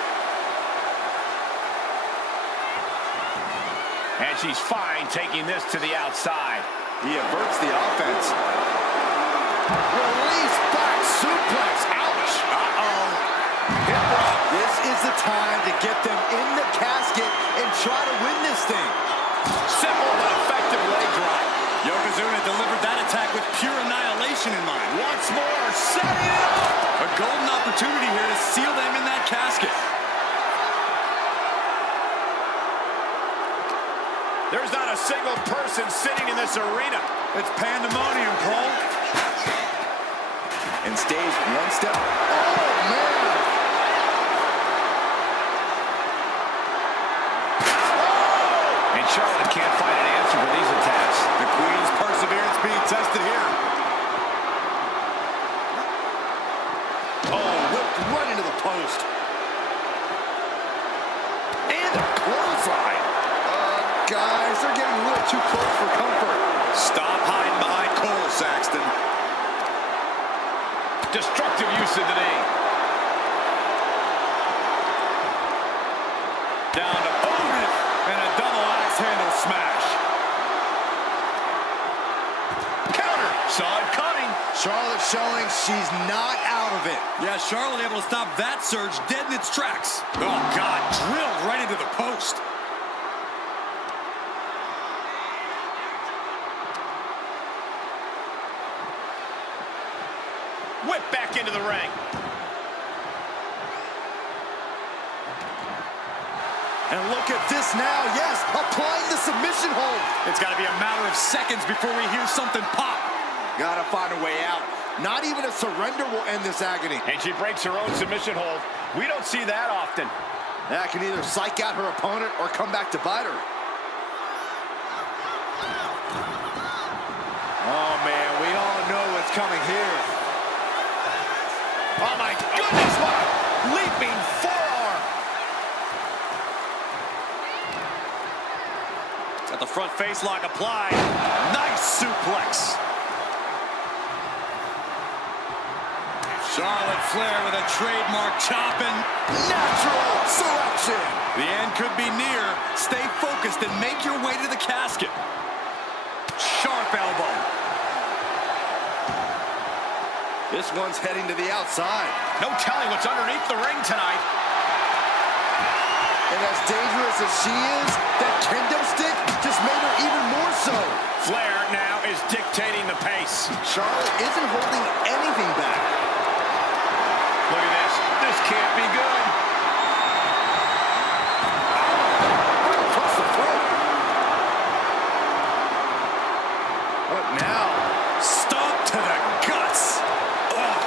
And she's fine taking this to the outside. He averts the offense. Release back suplex. Ouch. Uh-oh. Hip rock. This is the time to get them in the casket and try to win this thing. Simple but effective leg drop. Yokozuna delivered that attack with pure annihilation in mind. Once more, setting it up. A golden opportunity here to seal them in that casket. There's not a single person sitting in this arena. It's pandemonium, Cole. And stage one step. Oh, man. And Charlotte can't find an answer for these attacks. The Queen's perseverance being tested here. Oh, whipped right into the post. And a clothesline. Guys, they're getting a little too close for comfort. Stop hiding behind Cole, Saxton. Destructive use of the knee. Down to Odin and a double axe handle smash. Counter. Saw it coming. Charlotte showing she's not out of it. Yeah, Charlotte able to stop that surge dead in its tracks. Oh, God, drilled right into the post. Whip back into the ring. And look at this now. Yes, applying the submission hold. It's got to be a matter of seconds before we hear something pop. Gotta find a way out. Not even a surrender will end this agony. And she breaks her own submission hold. We don't see that often. That can either psych out her opponent or come back to bite her. Oh, man, we all know what's coming here. Oh, my goodness, what a leaping forearm. Got the front face lock applied. Nice suplex. Charlotte Flair with a trademark chopping. Natural selection. The end could be near. Stay focused and make your way to the casket. Sharp elbow. This one's heading to the outside. No telling what's underneath the ring tonight. And as dangerous as she is, that kendo stick just made her even more so. Flair now is dictating the pace. Charlotte isn't holding anything back. Look at this. This can't be good. Right across the throat. What now? Stomp to the guts. Ugh.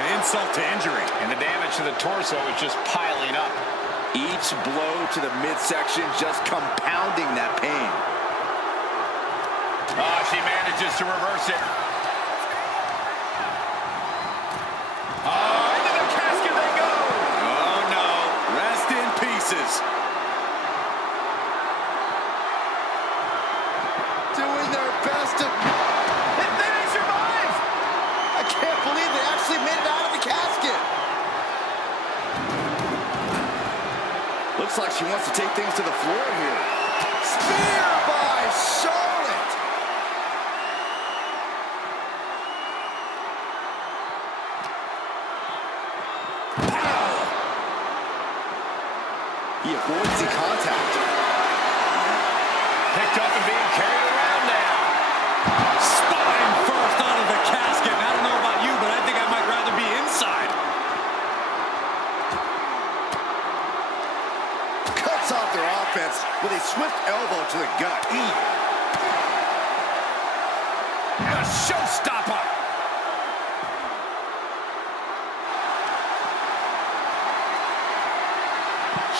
An insult to injury. And the damage to the torso is just piling up. Each blow to the midsection just compounding that pain. Oh, she manages to reverse it. Oh, into the casket they go. Oh, no. Rest in pieces. Doing their best to... And they survive. I can't believe they actually made it out of the casket. Looks like she wants to take things to the floor here. Spear by Charlotte. Pow. He avoids the contact. Picked up and being carried around now. Spine first out of the casket. I don't know about you, but I think I might rather be inside. Cuts off their offense with a swift elbow to the gut. And a showstopper.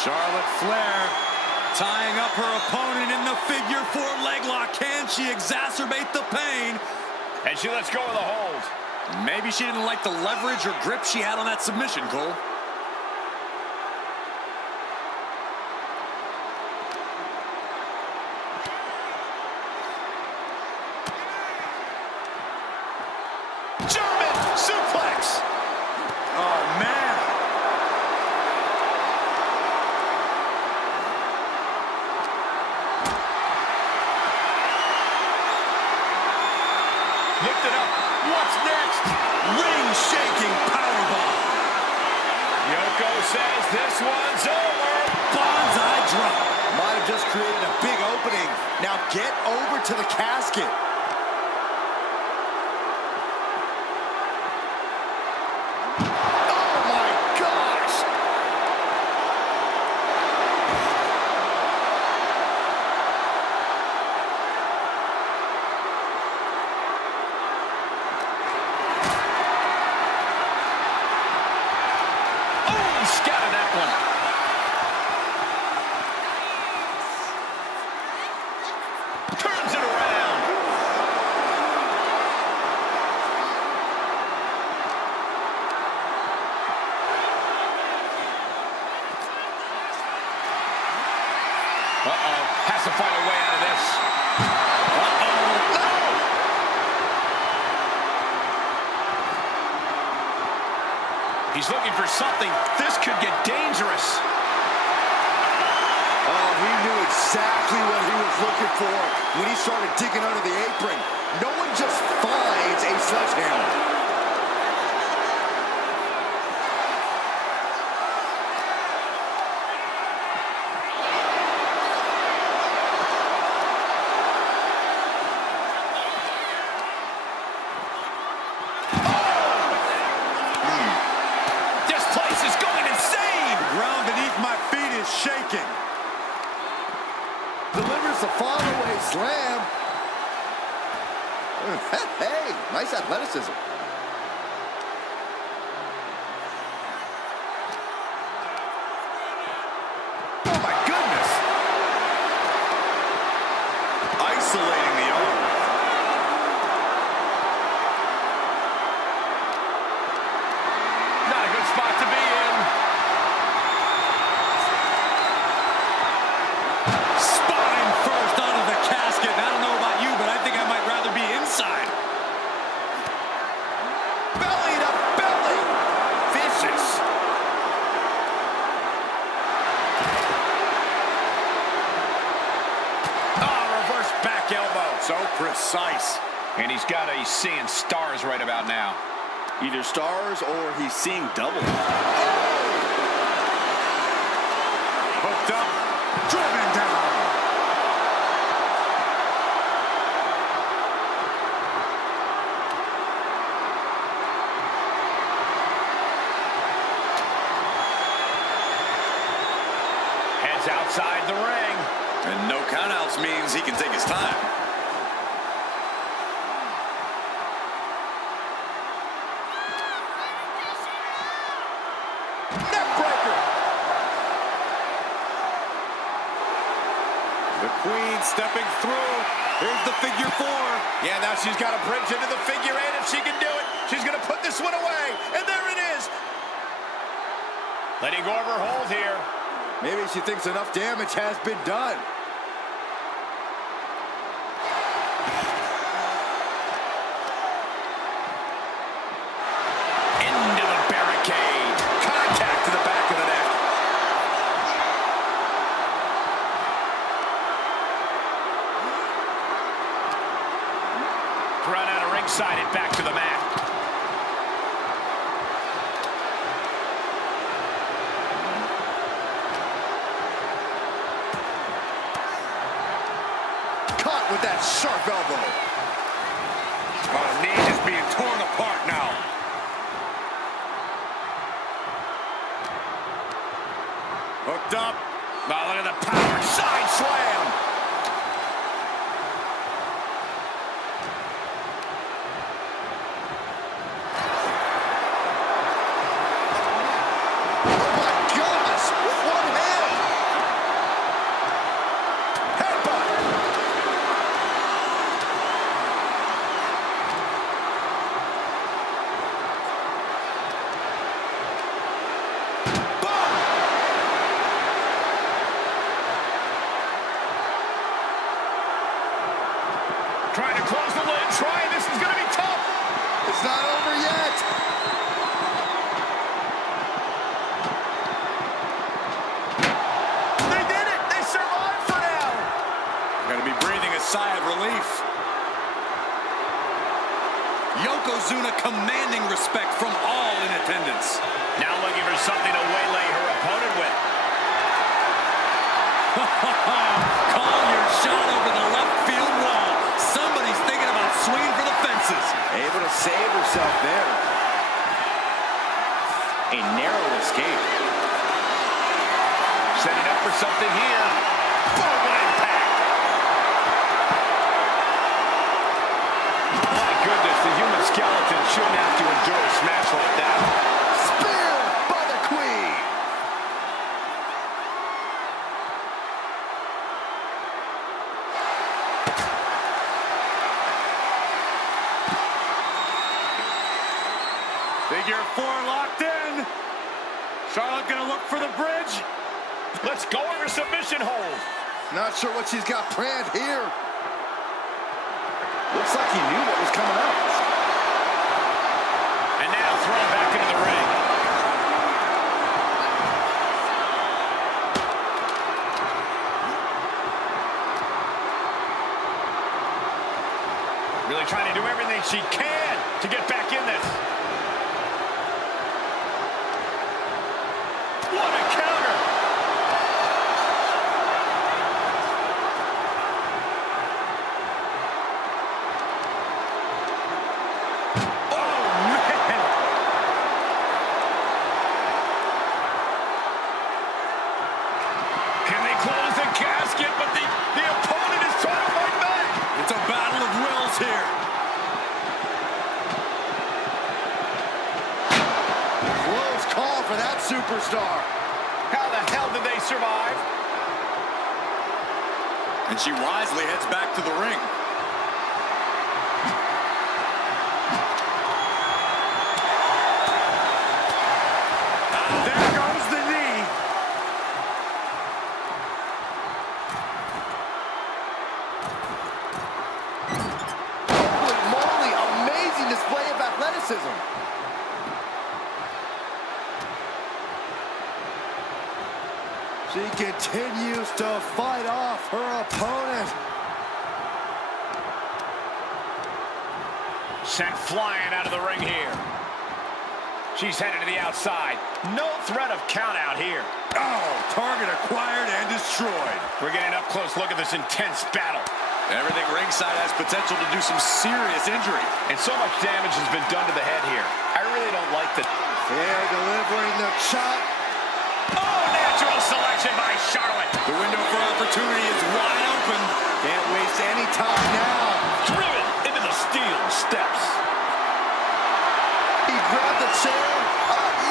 Charlotte Flair tying up her opponent in the figure 4 leg lock. Can she exacerbate the pain? And she lets go of the hold. Maybe she didn't like the leverage or grip she had on that submission, Cole. What's next? Ring-shaking powerbomb. Yoko says this one's over. Bonsai drop. Might have just created a big opening. Now get over to the casket. Oh my gosh! Oh, he scouted that one. Turns it around. Uh-oh. Has to find a way out of this. Uh-oh. No! He's looking for something. This could get dangerous. Oh, he knew exactly what he was looking for when he started digging under the apron. No one just finds a sledgehammer. This place is going insane. Ground beneath my feet is shaking. Delivers the fall-away slam. Hey, nice athleticism. Oh my goodness. Isolating the arm. Not a good spot to be in. Spine first onto the casket. I don't know about you, but I think I might rather be inside. Belly to belly. Vicious. Oh, reverse back elbow. So precise. And he's seeing stars right about now. Either stars or he's seeing double. Hooked up. Driven down. Heads outside the ring. And no countouts means he can take his time. Neckbreaker. The Queen stepping through. Here's the figure four. Yeah, now she's got a bridge into the figure eight. If she can do it, she's going to put this one away. And there it is. Letting go of her hold here. Maybe she thinks enough damage has been done. Into the barricade. Contact to the back of the neck. Run out of ringside and back to the mat. Caught with that sharp elbow. Oh, knee is being torn apart now. Hooked up. Oh, look at the power. Side slam. Oh my gosh! With one hand! Headbutt! Boom! Trying to close the lid. Trying. This is going to be tough. It's not over yet! They did it. They survived for now. Going to be breathing a sigh of relief. Yoko Yokozuna commanding respect from all in attendance. Now looking for something to waylay her opponent with. Call your shot over the left field wall. Somebody's thinking about swinging for the fences. Able to save herself there. A narrow escape. Setting up for something here. Boom, what impact. My goodness, the human skeleton shouldn't have to endure a smash like that. Spear by the Queen. Figure 4 locked in. Charlotte gonna look for the bridge. Let's go over submission hold. Not sure what she's got planned here. Looks like he knew what was coming up. And now thrown back into the ring. Really trying to do everything she can to get back in this. What a counter! Oh, man! Can they close the casket? But the opponent is trying to fight back. It's a battle of wills here. Close call for that superstar. How the hell did they survive? And she wisely heads back to the ring. There goes the knee. Holy moly, amazing display of athleticism. She continues to fight off her opponent. Sent flying out of the ring here. She's headed to the outside. No threat of count out here. Oh, target acquired and destroyed. We're getting an up-close look at this intense battle. Everything ringside has potential to do some serious injury. And so much damage has been done to the head here. I really don't like the... Flair delivering the chop. Oh, natural selection by Charlotte. The window for opportunity is wide open. Can't waste any time now. Driven into the steel steps. He grabbed the chair.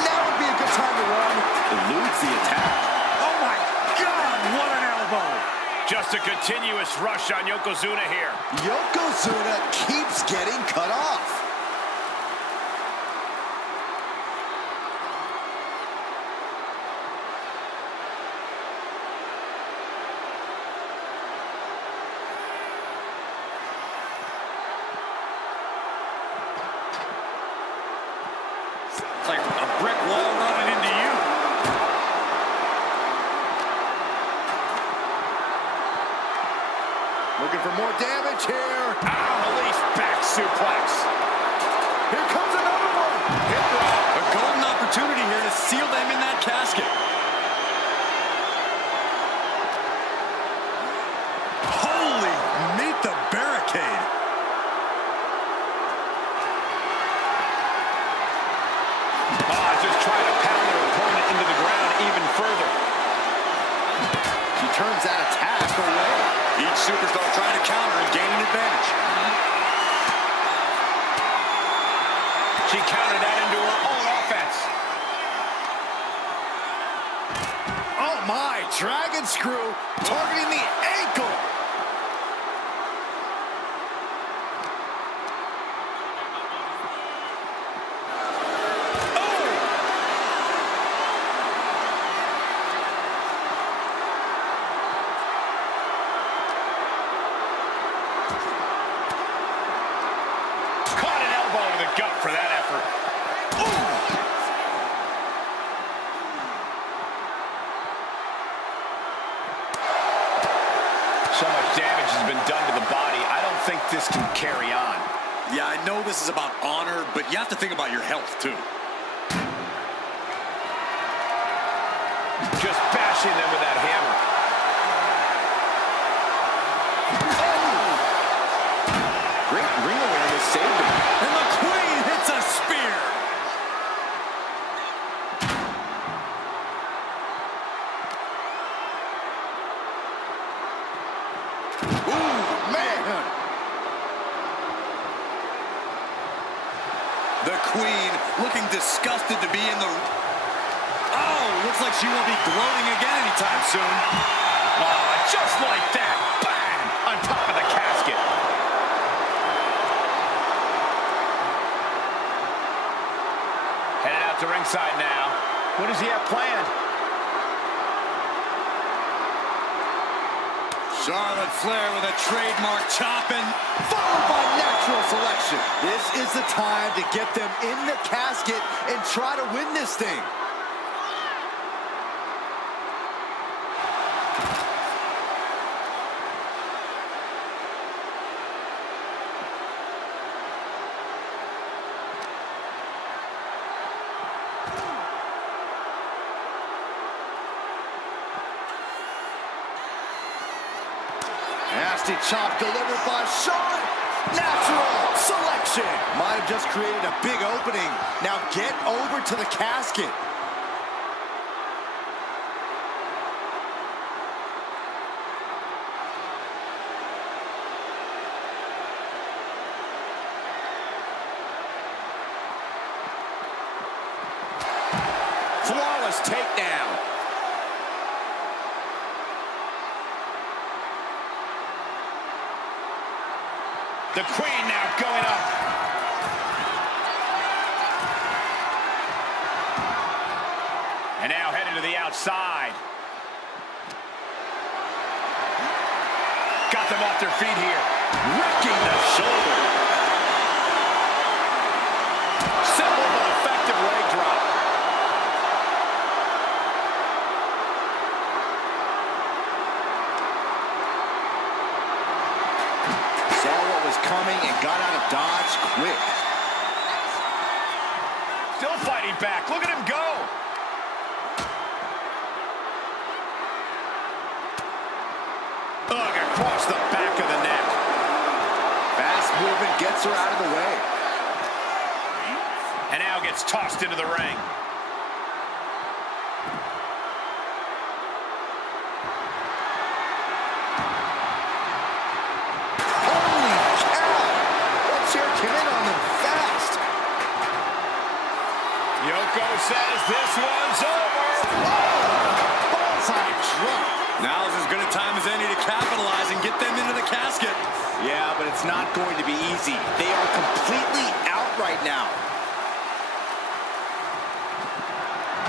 Now would be a good time to run. Eludes the attack. Oh, my God, what an elbow. Just a continuous rush on Yokozuna here. Yokozuna keeps getting cut off. It's like a brick wall running into you. Looking for more damage here. Release back suplex. Here comes another one. Hip rock. A golden opportunity here to seal them in that casket. Holy, meet the barricade. Just trying to pound their opponent into the ground even further. She turns that attack away. Each superstar trying to counter and gain an advantage. She countered that into her own offense. Oh my, dragon screw targeting the ankle. Caught an elbow to the gut for that effort. So much damage has been done to the body. I don't think this can carry on. Yeah, I know this is about honor, but you have to think about your health, too. Just bashing them with that hammer. Great ring awareness saved him. And the Queen hits a spear. Ooh, man. The Queen looking disgusted to be in the... Oh, looks like she won't be gloating again anytime soon. Oh, just like that. Bang! On top of the casket. Headed out to ringside now. What does he have planned? Charlotte Flair with a trademark chopping. Followed by natural selection. This is the time to get them in the casket and try to win this thing. Nasty chop delivered by Shawn. Natural selection. Might have just created a big opening. Now get over to the casket. Flawless takedown. The Queen now going up. And now headed to the outside. Got them off their feet here. Wrecking the shoulder. Simple but effective leg drop. Saw what was coming and got out of dodge quick. Still fighting back. Look at him go. Ugh, across the back of the neck. Fast movement gets her out of the way. And now gets tossed into the ring. Holy cow! That chair came in on them fast. Yoko says this one's over. Ballseye drop. Now's as good a time as any to capitalize and get them into the casket. Yeah, but it's not going to be easy. They are completely out right now.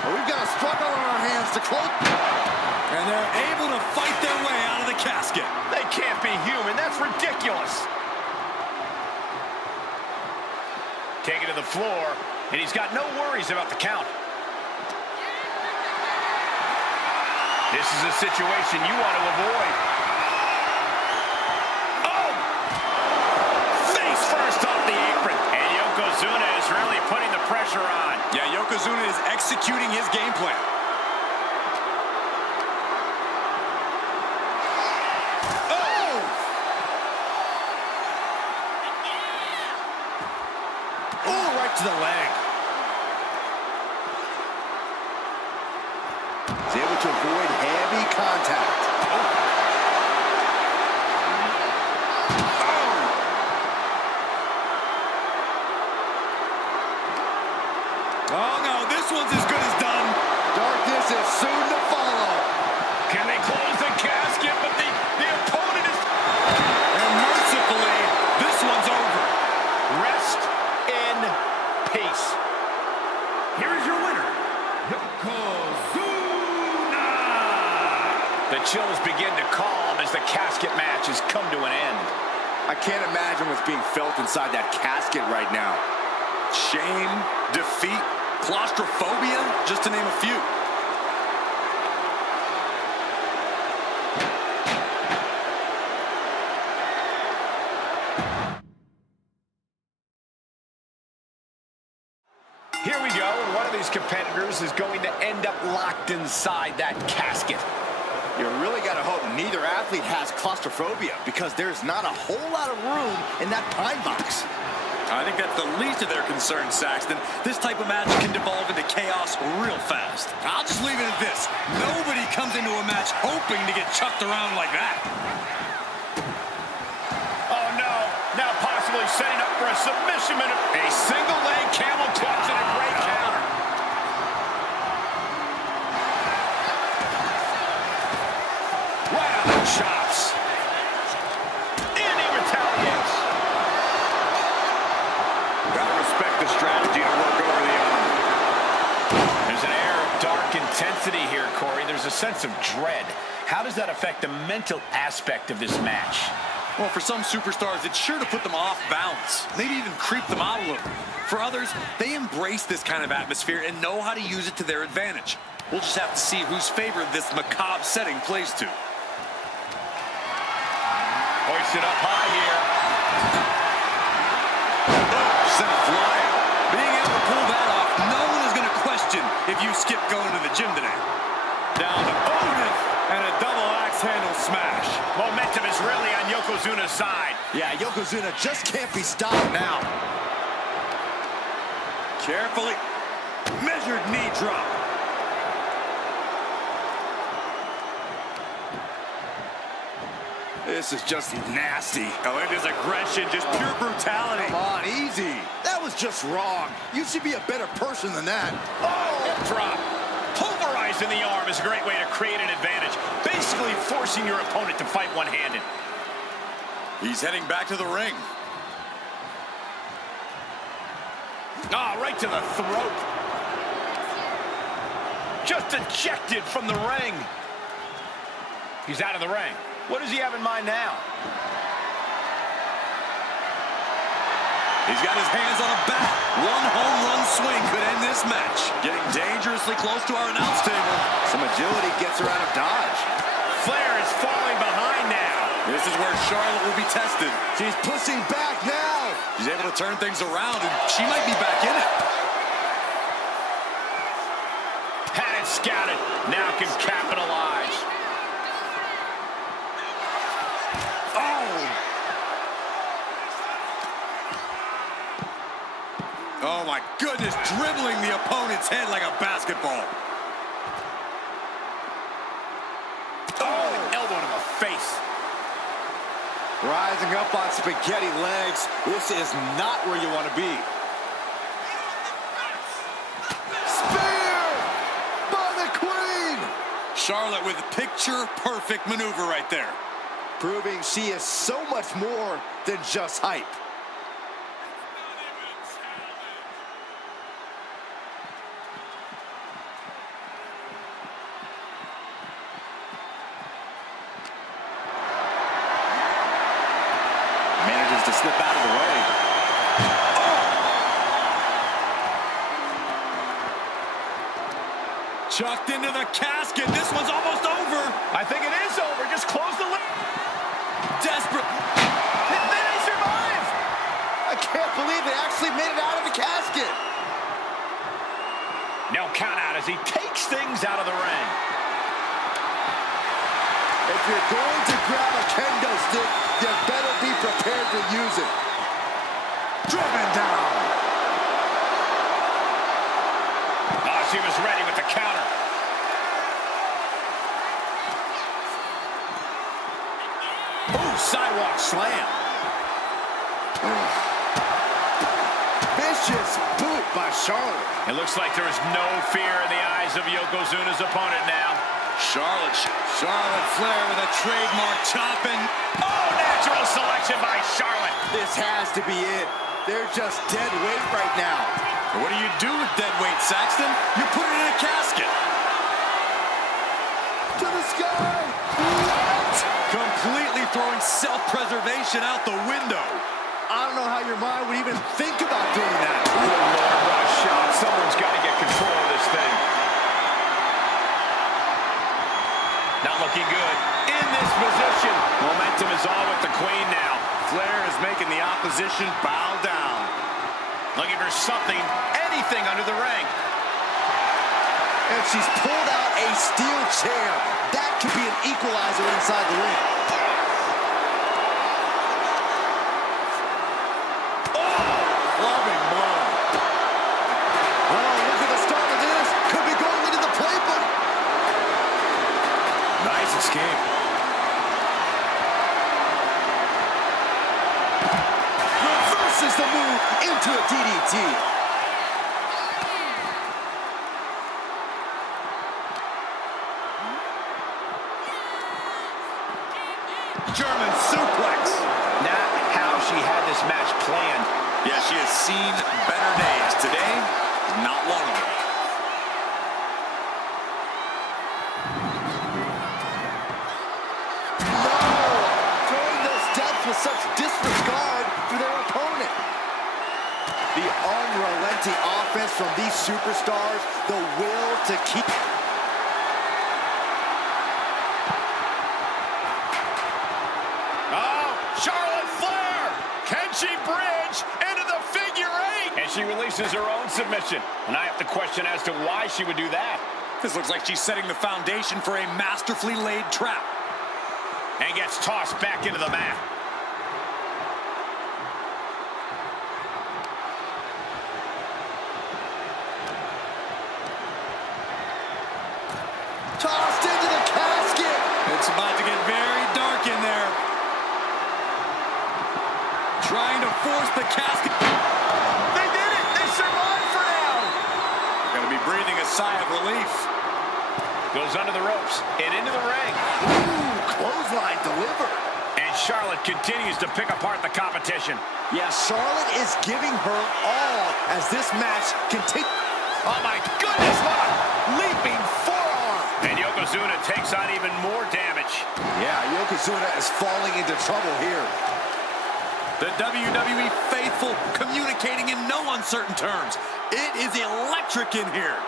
But we've got a struggle on our hands to close. And they're able to fight their way out of the casket. They can't be human. That's ridiculous. Taken to the floor, and he's got no worries about the count. This is a situation you want to avoid. Oh! Face first off the apron. And Yokozuna is really putting the pressure on. Yeah, Yokozuna is executing his game plan. Oh! Oh, right to the leg. He's able to avoid heavy contact. Oh, no, this one's as good as done. Darkness is soon to follow. Can they close the casket? But the opponent is... And mercifully, this one's over. Rest in peace. Here is your winner, Yokozuna! The chills begin to calm as the casket match has come to an end. I can't imagine what's being felt inside that casket right now. Shame, defeat, claustrophobia, just to name a few. Here we go, and one of these competitors is going to end up locked inside that casket. You really got to hope neither athlete has claustrophobia, because there's not a whole lot of room in that pine box. I think that's the least of their concerns, Saxton. This type of match can devolve into chaos real fast. I'll just leave it at this. Nobody comes into a match hoping to get chucked around like that. Oh, no. Now possibly setting up for a submission maneuver. A single leg camel clutch and a great counter. Right on the chops. And he retaliates. Gotta respect the strategy to work over the arm. There's an air of dark intensity here, Corey. There's a sense of dread. How does that affect the mental aspect of this match? Well, for some superstars, it's sure to put them off balance, maybe even creep them out a little. For others, they embrace this kind of atmosphere and know how to use it to their advantage. We'll just have to see whose favor this macabre setting plays to. Hoisted up high here. Sent flying. Being able to pull that off, no one is going to question if you skip going to the gym today. Down to Otis and a double axe handle smash. Momentum is really on Yokozuna's side. Yeah, Yokozuna just can't be stopped now. Carefully measured knee drop. This is just nasty. Oh, it is aggression, just pure brutality. Come on, easy. That was just wrong. You should be a better person than that. Oh, hip drop. Pulverizing the arm is a great way to create an advantage. Basically forcing your opponent to fight one-handed. He's heading back to the ring. Ah, right to the throat. Just ejected from the ring. He's out of the ring. What does he have in mind now? He's got his hands on a bat. One home run swing could end this match. Getting dangerously close to our announce table. Some agility gets her out of dodge. Flair is falling behind now. This is where Charlotte will be tested. She's pushing back now. She's able to turn things around, and she might be back in it. Had it scouted. Now can capitalize. Oh, my goodness, dribbling the opponent's head like a basketball. Oh, elbow to the face. Rising up on spaghetti legs. This is not where you want to be. Spear by the Queen. Charlotte with picture-perfect maneuver right there. Proving she is so much more than just hype. Manages to slip out of the way. Chucked into the casket. This one's almost over. I think it is over. Just close the lid. Desperate. Then they survive. I can't believe they actually made it out of the casket. No count out as he takes things out of the ring. If you're going to grab a kendo stick, you better be prepared to use it. Driven down. Oh, she was ready with the counter. Ooh, sidewalk slam. Vicious boot by Charlotte. It looks like there is no fear in the eyes of Yokozuna's opponent now. Charlotte Flair with a trademark chopping. Oh, natural selection by Charlotte. This has to be it. They're just dead weight right now. What do you do with dead weight, Saxton? You put it in a casket. To the sky. What? Completely throwing self-preservation out the window. I don't know how your mind would even think about doing that. Good Lord, what a shot. Someone's got to get control of this thing. Not looking good. In this position. Momentum is all with the Queen now. Flair is making the opposition bow down. Looking for something, anything under the ring. And she's pulled out a steel chair. That could be an equalizer inside the ring. Loving blow. Oh, look at the start of this. Could be going into the playbook. Nice escape. Reverses the move into a DDT. German suplex. Not how she had this match planned. Yeah, she has seen better days. Today, not one of them. No! Throwing those steps with such disregard for their opponent. The unrelenting offense from these superstars, the will to keep... Charlotte Flair! Can she bridge into the figure eight? And she releases her own submission. And I have to question as to why she would do that. This looks like she's setting the foundation for a masterfully laid trap. And gets tossed back into the mat. Tossed into the casket! It's about to get very dark in there. Trying to force the casket. They did it! They survived for now! Gonna be breathing a sigh of relief. Goes under the ropes and into the ring. Ooh, clothesline delivered. And Charlotte continues to pick apart the competition. Yeah, Charlotte is giving her all as this match continues. Oh my goodness, what a leaping forearm! And Yokozuna takes on even more damage. Yeah, Yokozuna is falling into trouble here. The WWE faithful communicating in no uncertain terms. It is electric in here.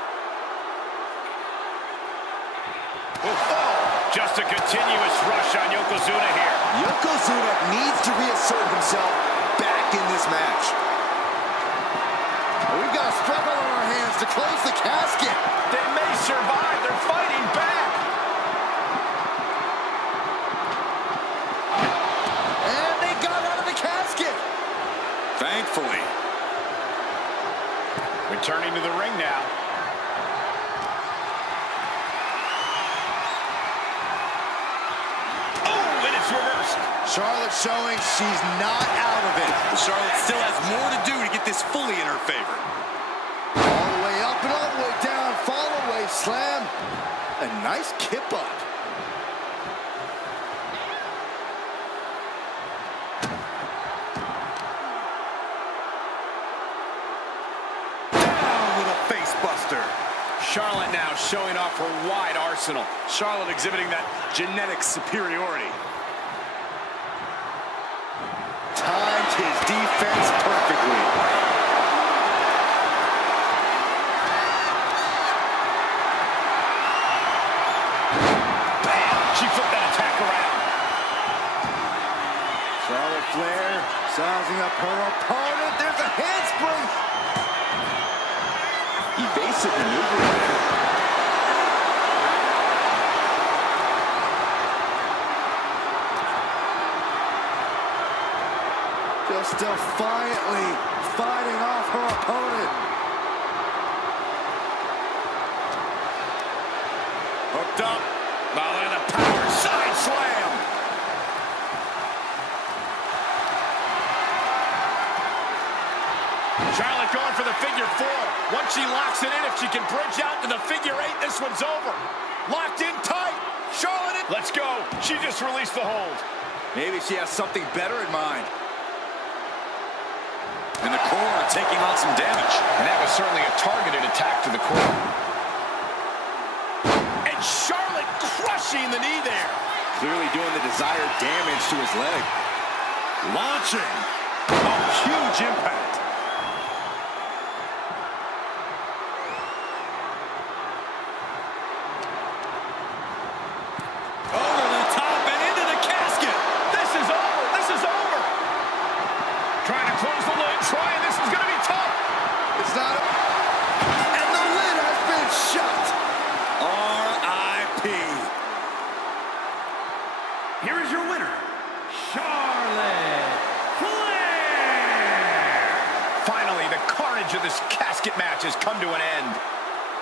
Just a continuous rush on Yokozuna here. Yokozuna needs to reassert himself back in this match. We've got a struggle on our hands to close the casket. They may survive. They're fighting back. And they got out of the casket. Thankfully. Returning to the ring now. Oh, and it's reversed. Charlotte showing she's not out of it. Charlotte still has more to do to get this fully in her favor. All the way up and all the way down. Fall away slam. A nice kip up. Down with a face buster. Charlotte now showing off her wide arsenal. Charlotte exhibiting that genetic superiority. Timed his defense perfectly. Bam! She flipped that attack around. Charlotte Flair sizing up her opponent. There's a handspring. Evasive maneuver there. Just defiantly fighting off her opponent. Hooked up. Now look at the power. Side slam. Charlotte going for the figure four. Once she locks it in, if she can bridge out to the figure eight, this one's over. Locked in tight. Charlotte in. Let's go. She just released the hold. Maybe she has something better in mind. And the core taking on some damage. And that was certainly a targeted attack to the core. And Charlotte crushing the knee there. Clearly doing the desired damage to his leg. Launching. A huge impact. Over the top and into the casket. This is over. This is over. Trying to close the lid. Trying. This is going to be tough. out of... And the lid has been shut. R.I.P. Here is your winner, Charlotte Flair. Finally, the carnage of this casket match has come to an end.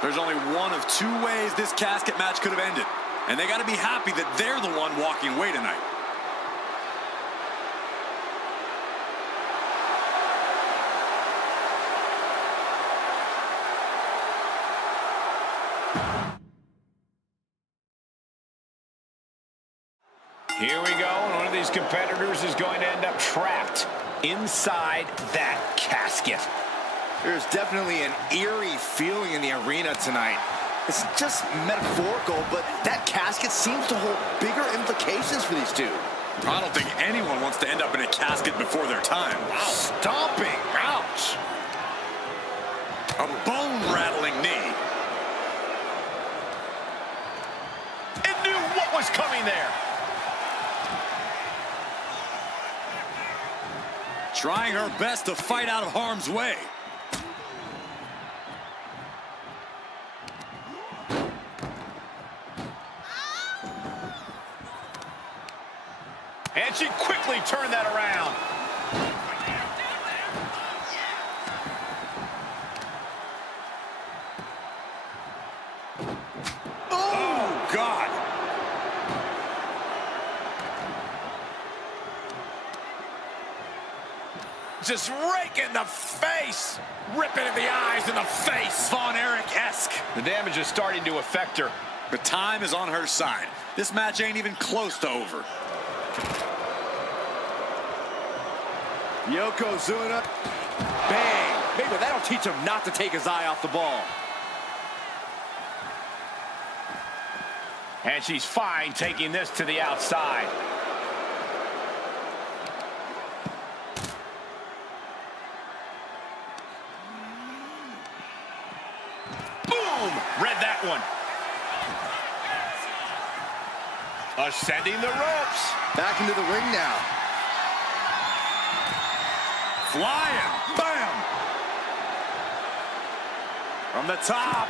There's only one of two ways this casket match could have ended. And they got to be happy that they're the one walking away tonight. Here we go, and one of these competitors is going to end up trapped inside that casket. There's definitely an eerie feeling in the arena tonight. It's just metaphorical, but that casket seems to hold bigger implications for these two. I don't think anyone wants to end up in a casket before their time. Wow. Stomping. Ouch. A bone-rattling knee. It knew what was coming there. Trying her best to fight out of harm's way. And she quickly turned that around. Oh, God. Just rake in the face. Ripping at the eyes and the face. Von Erich-esque. The damage is starting to affect her. The time is on her side. This match ain't even close to over. Yokozuna. Bang. Maybe that'll teach him not to take his eye off the ball. And she's fine taking this to the outside. Boom! Read that one. Ascending the ropes. Back into the ring now. Flying. Bam. From the top.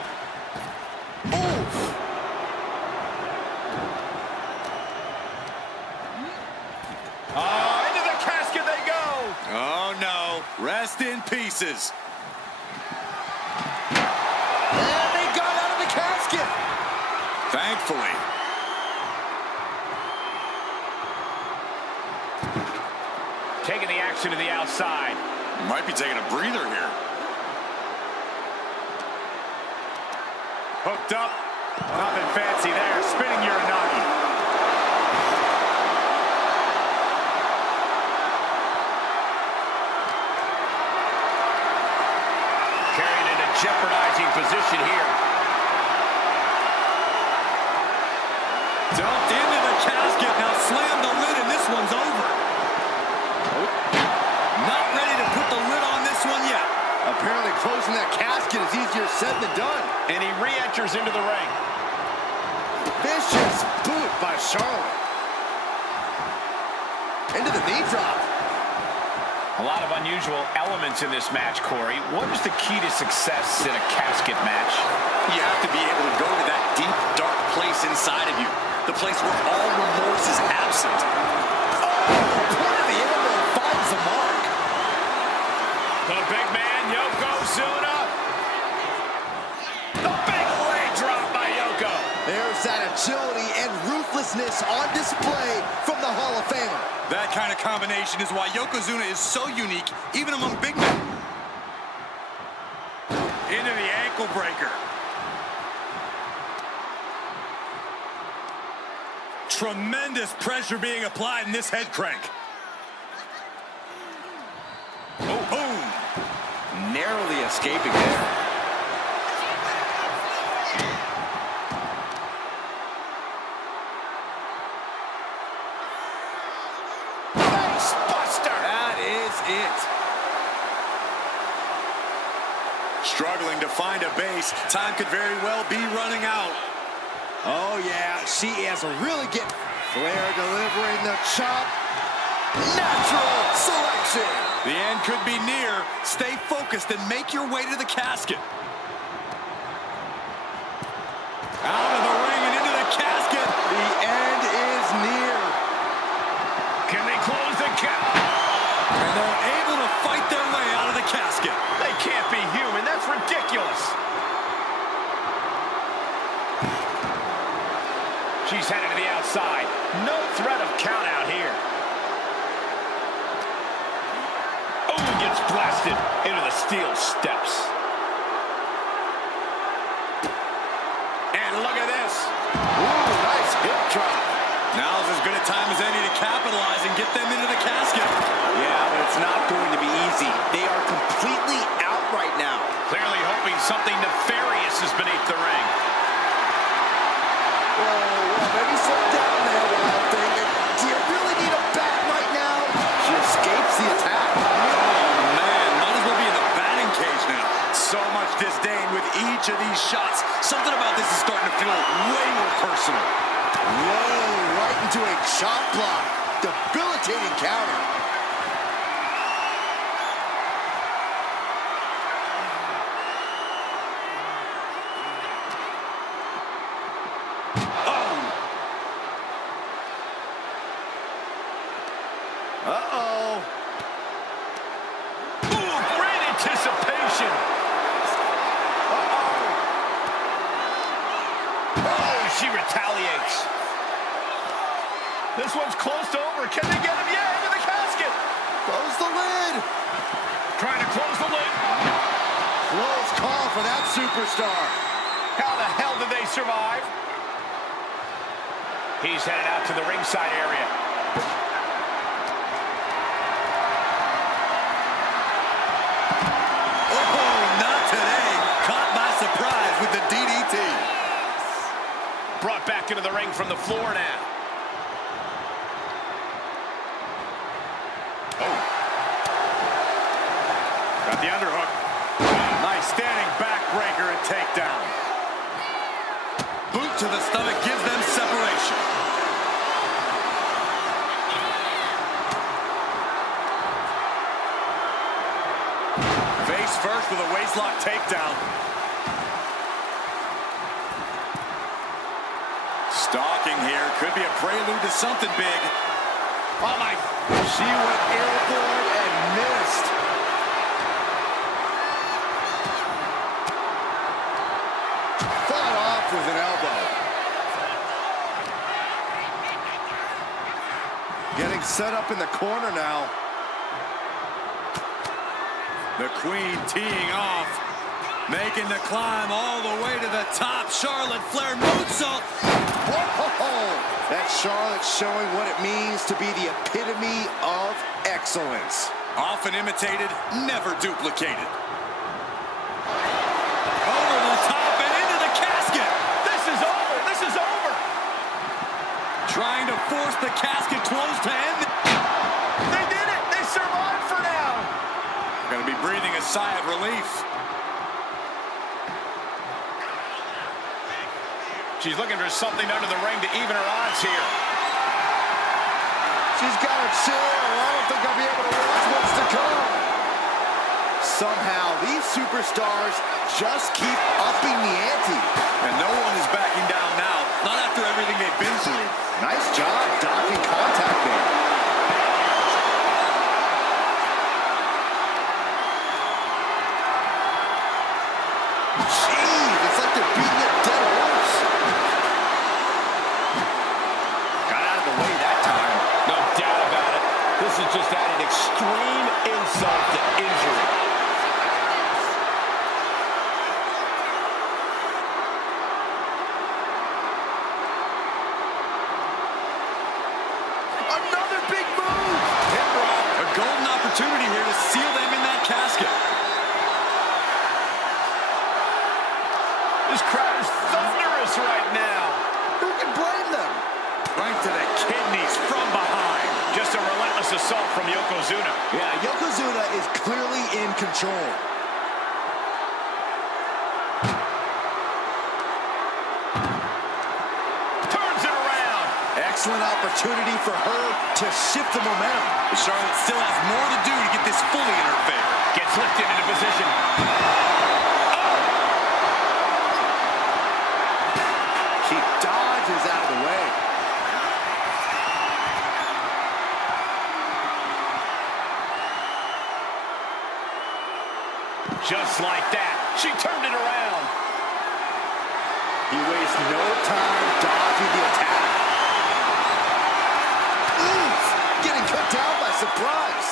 Oof. Into the casket they go. Oh, no. Rest in pieces. And they got out of the casket. Thankfully. Taking the action to the outside. Might be taking a breather here. Hooked up. Nothing fancy there. Spinning Uranagi. Carried in a jeopardizing position here. Dumped into the casket. Now slam the lid and this one's over. Not ready to put the lid on this one yet. Apparently closing that casket is easier said than done. And he re-enters into the ring. Vicious boot by Charlotte. Into the knee drop. A lot of unusual elements in this match, Corey. What is the key to success in a casket match? You have to be able to go to that deep, dark place inside of you. The place where all remorse is absent. Point of the elbow finds the mark. The big man, Yokozuna. The big leg drop by Yoko. There's that agility and ruthlessness on display from the Hall of Famer. That kind of combination is why Yokozuna is so unique, even among big men. Into the ankle breaker. Tremendous pressure being applied in this head crank. Oh, boom. Narrowly escaping there. Face buster. That is it. Struggling to find a base. Time could very well be running out. Oh, yeah, she is really getting... Flair delivering the chop. Natural selection. The end could be near. Stay focused and make your way to the casket. Out of the ring and into the casket. The end is near. Can they close the count? And they're able to fight their way out of the casket. They can't be human. That's ridiculous. She's headed to the outside. No threat of count out here. Oh, gets blasted into the steel steps. And look at this. Ooh, nice hip drop. Now's as good a time as any to capitalize and get them into the casket. Yeah, but it's not going to be easy. They are completely out right now. Clearly hoping something nefarious is beneath the ring. Whoa, maybe slow down there, Wild Thing. Do you really need a bat right now? She escapes the attack. Oh, man, might as well be in the batting cage now. So much disdain with each of these shots. Something about this is starting to feel way more personal. Whoa, right into a chop block. Debilitating counter. Uh-oh. Ooh, great anticipation. Uh-oh. Oh, she retaliates. This one's close to over. Can they get him? Yeah, into the casket. Close the lid. Trying to close the lid. Close call for that superstar. How the hell did they survive? He's headed out to the ringside area. Oh, not today. Caught by surprise with the DDT. Brought back into the ring from the floor now. Oh. Got the underhook. Nice standing backbreaker and takedown. Boot to the stomach gives them separation. Face first with a waistlock takedown. Stalking here. Could be a prelude to something big. Oh, my. She went airborne and missed. Fought off with an elbow. Getting set up in the corner now. The Queen teeing off. Making the climb all the way to the top. Charlotte Flair moonsault. Whoa! That Charlotte showing what it means to be the epitome of excellence. Often imitated, never duplicated. Over the top and into the casket. This is over. This is over. Trying to force the casket closed to end. They did it. They survived for now. Going to be breathing a sigh of relief. She's looking for something under the ring to even her odds here. She's got a chair. I don't think I'll be able to watch what's to come. Somehow, these superstars just keep upping the ante. And no one is backing down now. Not after everything they've been through. Nice job docking contact there. Jeez, it's like they're beating a dead horse. Got out of the way that time. No doubt about it. This is just adding extreme insult to injury. Another big move. Hip drop. A golden opportunity here to seal them in that casket. This crowd is thunderous right now. Who can blame them? Right to the kidneys from behind. Just a relentless assault from Yokozuna. Yeah, Yokozuna is clearly in control. excellent opportunity for her to shift the momentum. Charlotte still has more to do to get this fully in her favor. Gets lifted into position. She dodges out of the way. Just like that, she turned it around. He wastes no time dodging the attack. Oof! Getting cut down by surprise.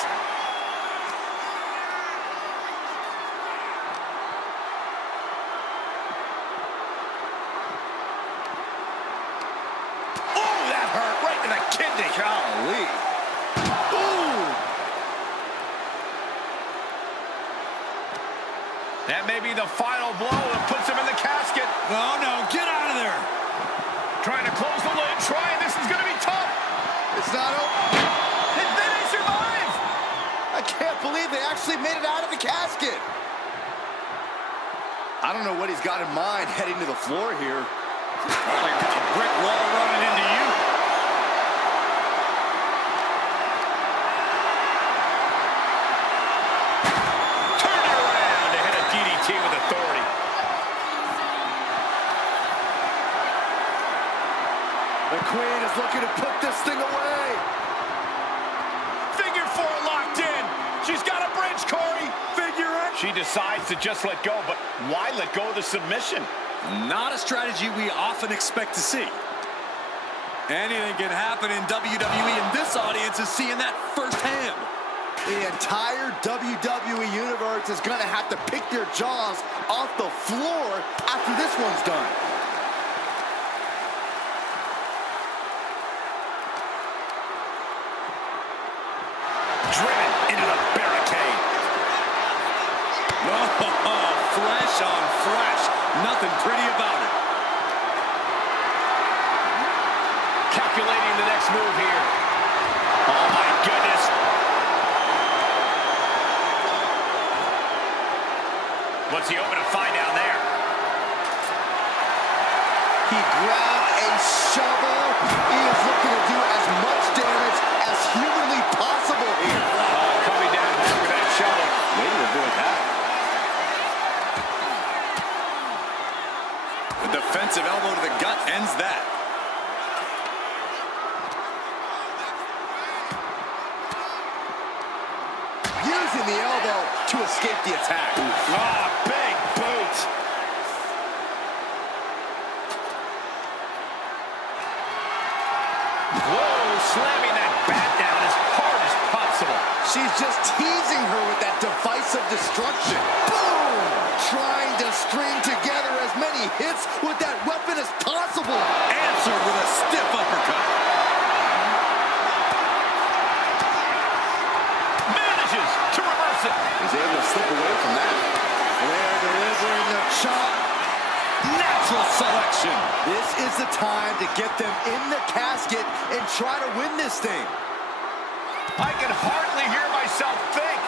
Oh, that hurt right in the kidney. Golly. That may be the final blow that puts him in the casket. Oh, no, get out of there. Trying to close the lid, this is going to be tough. It's not over. And then he survives. I can't believe they actually made it out of the casket. I don't know what he's got in mind heading to the floor here. Like a brick wall running into you. With authority. The Queen is looking to put this thing away. Figure four locked in. She's got a bridge, Corey. Figure it. She decides to just let go, but why let go of the submission? Not a strategy we often expect to see. Anything can happen in WWE, and this audience is seeing that firsthand. The entire WWE Universe is going to have to pick their jaws off the floor after this one's done. Driven into the barricade. Oh, fresh on fresh. Nothing pretty about it. Calculating the next move here. Oh, my goodness. What's he open to find down there? He grabbed a shovel. He is looking to do as much damage as humanly possible here. Oh, coming down with that shovel. Way to avoid that. The defensive elbow to the gut ends that. Using the elbow to escape the attack. Ah, big boot. Whoa, slamming that bat down as hard as possible. She's just teasing her with that divisive destruction. Boom! Trying to string together as many hits with that weapon as possible. Answered with a stiff uppercut. Manages to reverse it. He's able to slip away from that. Flair delivering the chop. Natural selection. This is the time to get them in the casket and try to win this thing. I can hardly hear myself think.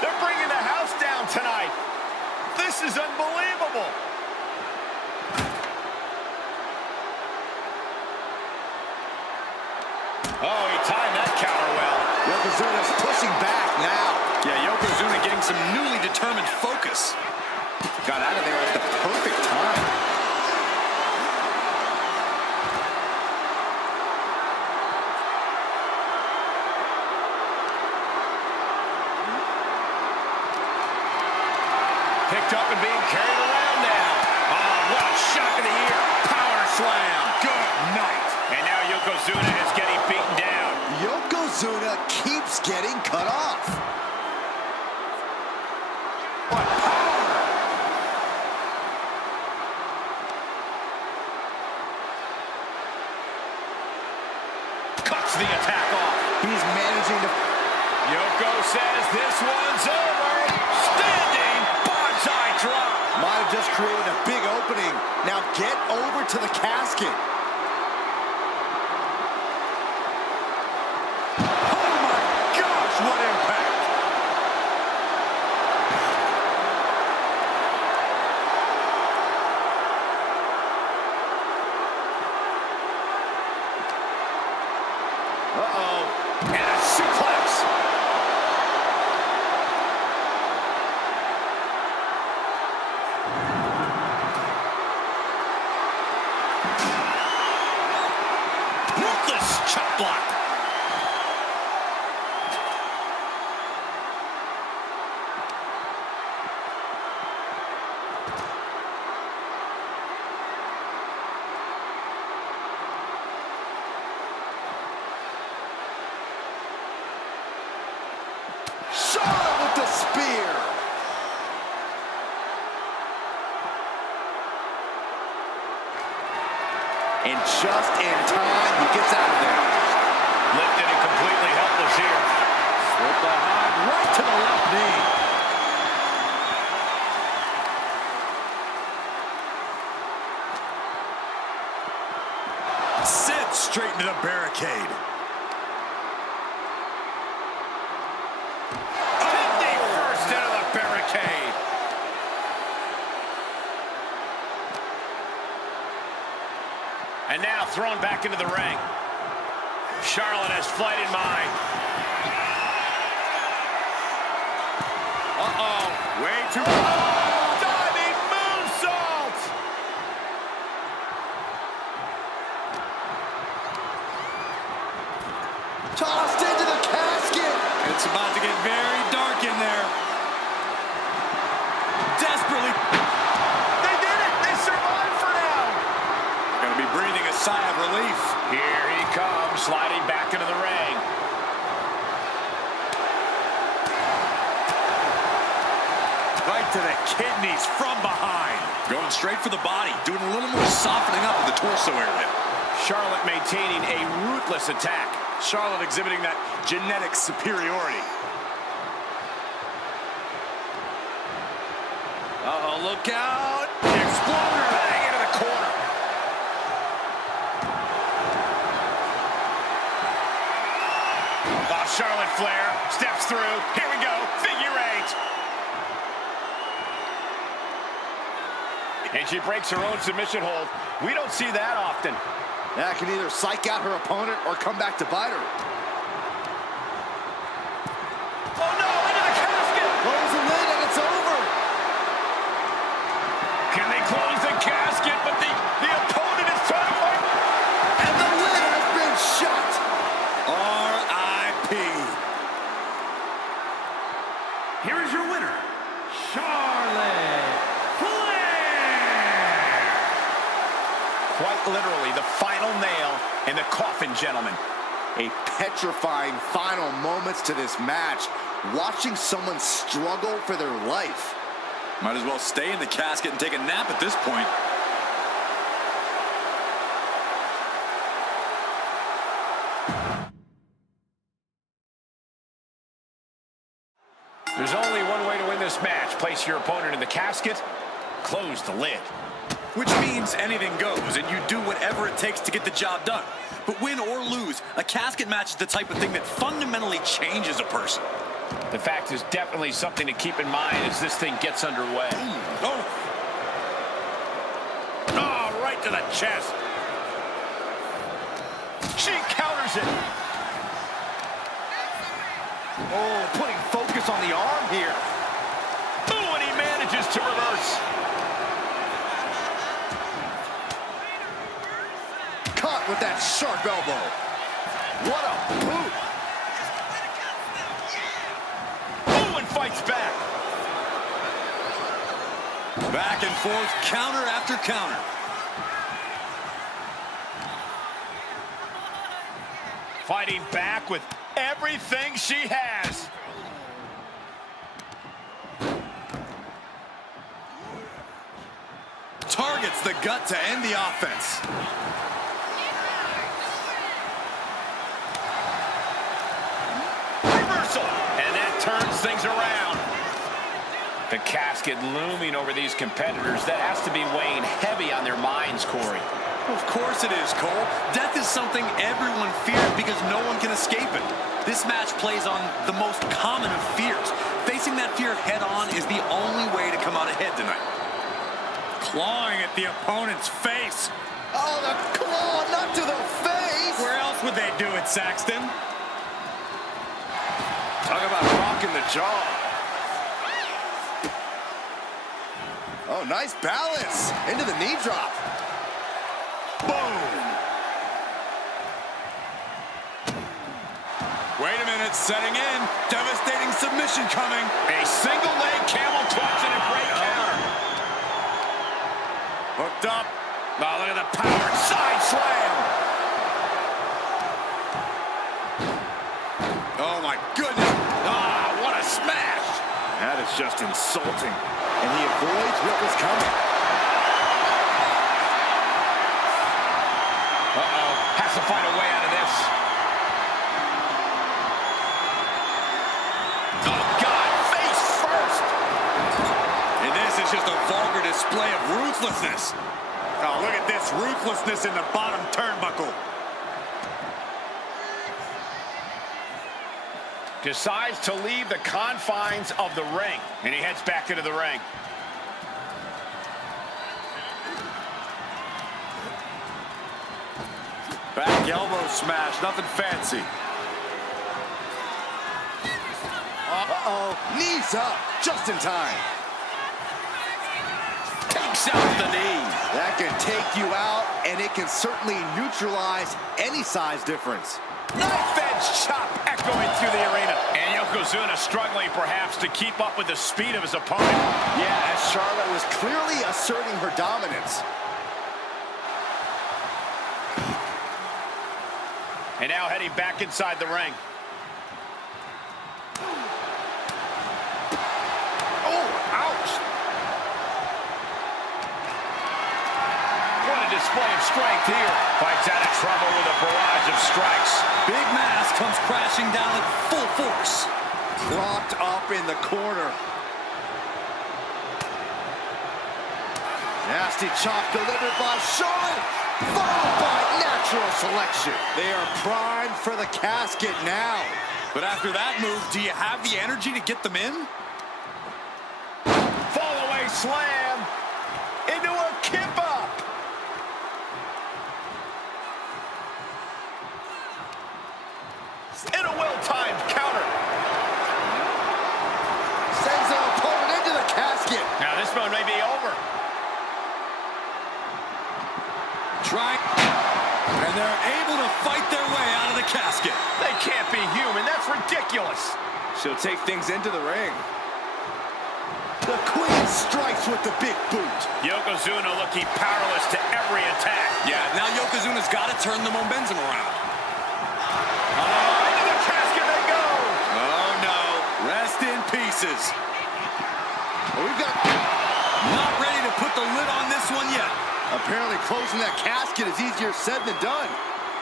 They're bringing the house down tonight. This is unbelievable. Oh, he timed that counter well. Yokozuna's pushing back now. Yeah, Yokozuna getting some newly determined focus. Got out of there at the perfect time. Picked up and being carried around now. Oh, what a shock of the year. Power slam. Good night. And now Yokozuna is getting beaten down. Yokozuna keeps getting cut off. What power. Cuts the attack off. He's managing to... Yoko says this one's over. Standing bonsai drop. Might have just created a big opening. Now get over to the casket. Oh my gosh, what impact! blocked. Charlotte with the spear. And just in time, he gets out of there. Lifted and completely helpless here. Slip behind, right to the left knee. Sent straight into the barricade. Kidney first into the barricade. And now thrown back into the ring. Charlotte has flight in mind. Uh-oh, way too... Diving moonsault! Tossed into the casket. It's about to get very dark in there. Desperately... They did it! They survived for now! Gonna be breathing a sigh of relief. Here he comes, sliding back into the ring. Right to the kidneys from behind. Going straight for the body, doing a little more softening up of the torso area. Charlotte maintaining a ruthless attack. Charlotte exhibiting that genetic superiority. Uh-oh, look out. Exploder bang into the corner. Oh, Charlotte Flair steps through. Here we go. Figure eight. And she breaks her own submission hold. We don't see that often. That can either psych out her opponent or come back to bite her. Oh no, into the casket! Close the lid and it's over. Can they close the casket? But the opponent is trying to fight. And the lid has been shut. R.I.P. Here is your winner, Charlotte Flair. Quite literally, the final nail in the coffin, gentlemen. A petrifying final moments to this match. Watching someone struggle for their life. Might as well stay in the casket and take a nap at this point. There's only one way to win this match. Place your opponent in the casket, close the lid. Which means anything goes, and you do whatever it takes to get the job done. But win or lose, a casket match is the type of thing that fundamentally changes a person. The fact is definitely something to keep in mind as this thing gets underway. Oh, Right to the chest. She counters it. Oh, putting focus on the arm here. Ooh, and he manages to reverse. Caught with that sharp elbow. What a boot. Ooh, and fights back. back and forth, counter after counter. Fighting back with everything she has. Targets the gut to end the offense. Reversal, and that turns things around. The casket looming over these competitors. That has to be weighing heavy on their minds, Corey. Of course it is, Cole. Death is something everyone fears because no one can escape it. This match plays on the most common of fears. Facing that fear head on is the only way to come out ahead tonight. Clawing at the opponent's face. Oh, the claw, not to the face! Where else would they do it, Saxton? Talk about rocking the jaw. Oh, nice balance. Into the knee drop. Boom! Wait a minute, setting in. Devastating submission coming. A single leg camel clutch and a great counter. Hooked up. Oh, look at the power. Side slam. Oh, my goodness. Ah, what a smash. That is just insulting. And he avoids what was coming. Uh-oh. Has to find a way out of this. Oh, God. Face first. And this is just a vulgar display of ruthlessness. Oh, look at this. Ruthlessness in the bottom turnbuckle. Decides to leave the confines of the ring. And he heads back into the ring. Back elbow smash. Nothing fancy. Uh-oh. Knees up. Just in time. Takes out the knee. That can take you out, and it can certainly neutralize any size difference. Knife edge chop echoing through the arena. And Yokozuna struggling perhaps to keep up with the speed of his opponent. Yeah, as Charlotte was clearly asserting her dominance. And now heading back inside the ring. Oh, ouch. What a display of strength here. Fights out of trouble with a barrage of strikes. Big mass comes crashing down at full force. Propped up in the corner. Nasty chop delivered by Charlotte, followed by natural selection. They are primed for the casket now. But after that move, do you have the energy to get them in? Fall away slam into a kip up. In a well-timed counter. Sends their opponent into the casket. Now this one may be over. Try. And they're able to fight their way out of the casket. They can't be human. That's ridiculous. She'll take things into the ring. The Queen strikes with the big boot. Yokozuna looking powerless to every attack. Yeah, now Yokozuna's got to turn the momentum around. Into the casket they go. Oh, no. Rest in pieces. We've got... Not ready to put the lid on this one yet. Apparently closing that casket is easier said than done.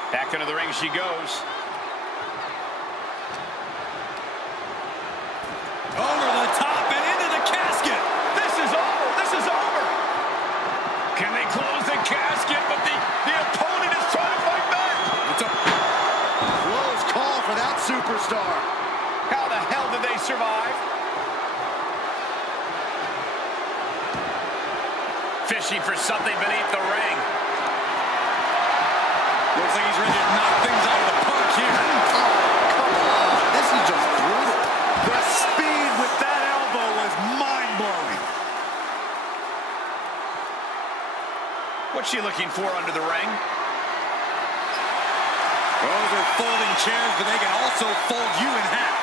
Back into the ring she goes. Over the top and into the casket. This is over. This is over. Can they close the casket? But the opponent is trying to fight back. It's a Close call for that superstar. How the hell did they survive? Fishing for something beneath the ring. Looks like he's ready to knock things out of the park here. Oh, come on. This is just brutal. The speed with that elbow was mind-blowing. What's she looking for under the ring? Those are folding chairs, but they can also fold you in half.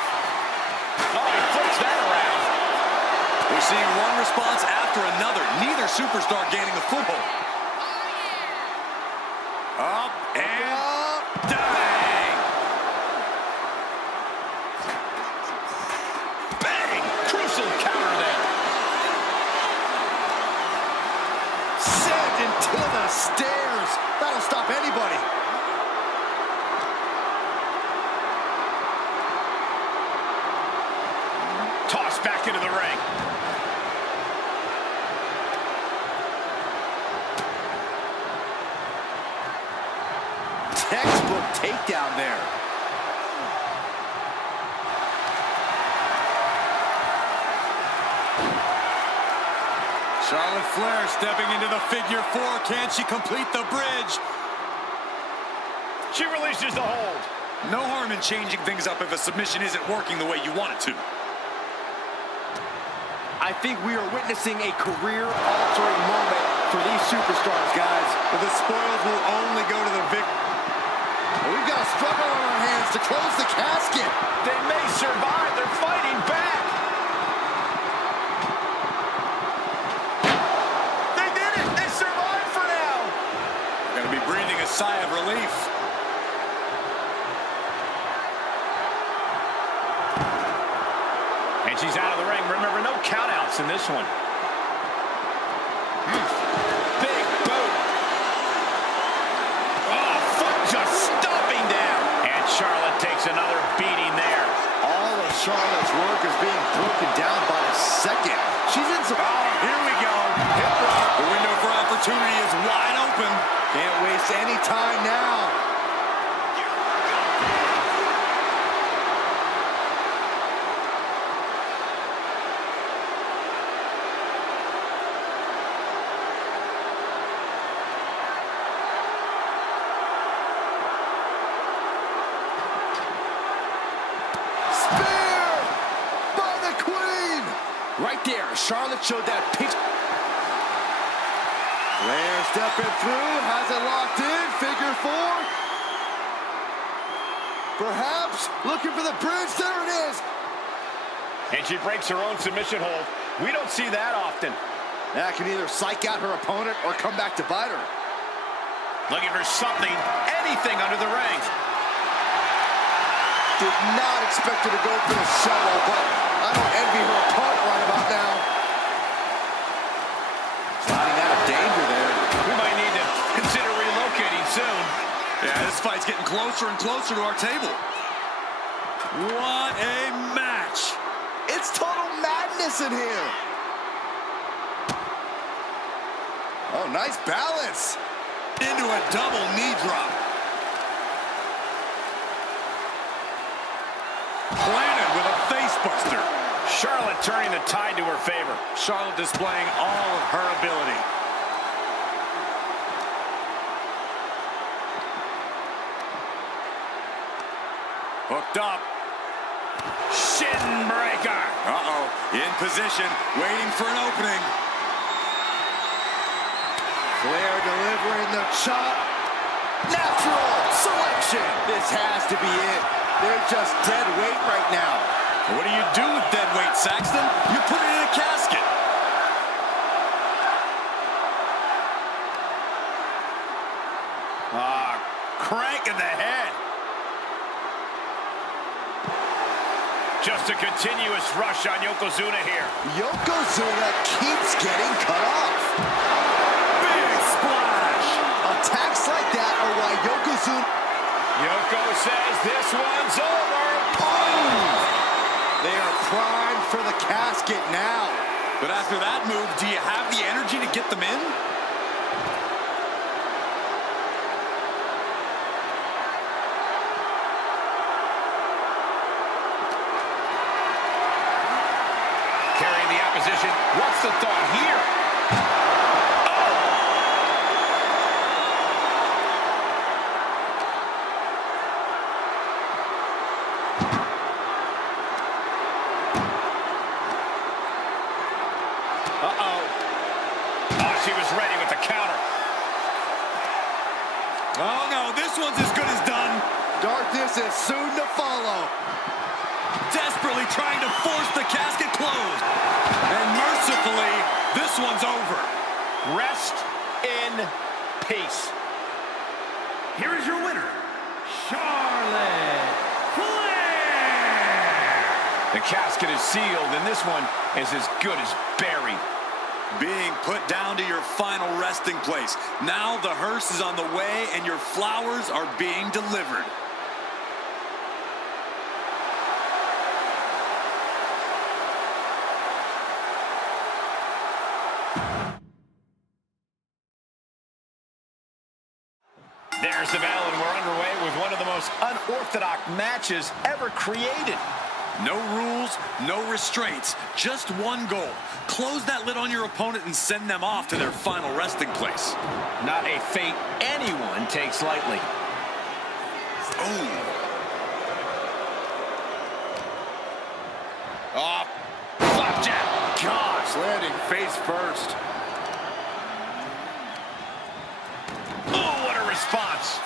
Oh, he flips that around. We're seeing one response after another. Neither superstar gaining a foothold. Up and bang! Bang! Crucial counter there. Sent into the stairs. That'll stop anybody. Tossed back into the ring. Textbook takedown there. Charlotte Flair stepping into the figure four. Can she complete the bridge? She releases the hold. No harm in changing things up if a submission isn't working the way you want it to. I think we are witnessing a career-altering moment for these superstars, guys. But the spoils will only go to the victor. We've got a struggle on our hands to close the casket. They may survive. They're fighting back. They did it. They survived for now. Going to be breathing a sigh of relief. And she's out of the ring. Remember, no countouts in this one. Big boot. Oh, foot just stomping down. And Charlotte takes another beating there. All of Charlotte's work is being broken down by the second. She's in some... Oh, here we go. Hip drop. The window for opportunity is wide open. Can't waste any time now. Right there, Charlotte showed that pitch. Flair stepping through, has it locked in, figure four. Perhaps looking for the bridge, there it is. And she breaks her own submission hold. We don't see that often. That can either psych out her opponent or come back to bite her. Looking for something, anything under the ring. Did not expect her to go for the shovel, but I don't envy her opponent right about now. Sliding out of danger there. We might need to consider relocating soon. Yeah, this fight's getting closer and closer to our table. What a match. It's total madness in here. Oh, nice balance. Into a double knee drop. Planted with a face buster. Charlotte turning the tide to her favor. Charlotte displaying all of her ability. Hooked up. Shin breaker. Uh-oh. In position, waiting for an opening. Flair delivering the chop. Natural selection. This has to be it. They're just dead weight right now. What do you do with dead weight, Saxton? You put it in a casket. Crank in the head. Just a continuous rush on Yokozuna here. Yokozuna keeps getting cut off. Big splash. Attacks like that are why Yokozuna... Yoko says this one's over. Boom! They are primed for the casket now. But after that move, do you have the energy to get them in? Carrying the opposition. What's the thought here? Oh, she was ready with the counter. Oh, no, this one's as good as done. Darkness is soon to follow. Desperately trying to force the casket closed. And mercifully, this one's over. Rest in peace. Here is your winner, Charlotte Flair. The casket is sealed, and this one is as good as buried. Being put down to your final resting place. Now the hearse is on the way, and your flowers are being delivered. There's the bell, and we're underway with one of the most unorthodox matches ever created. No rules, no restraints, just one goal. Close that lid on your opponent and send them off to their final resting place. Not a fate anyone takes lightly. Oh, flapjack. Gosh, landing face first. Oh, what a response.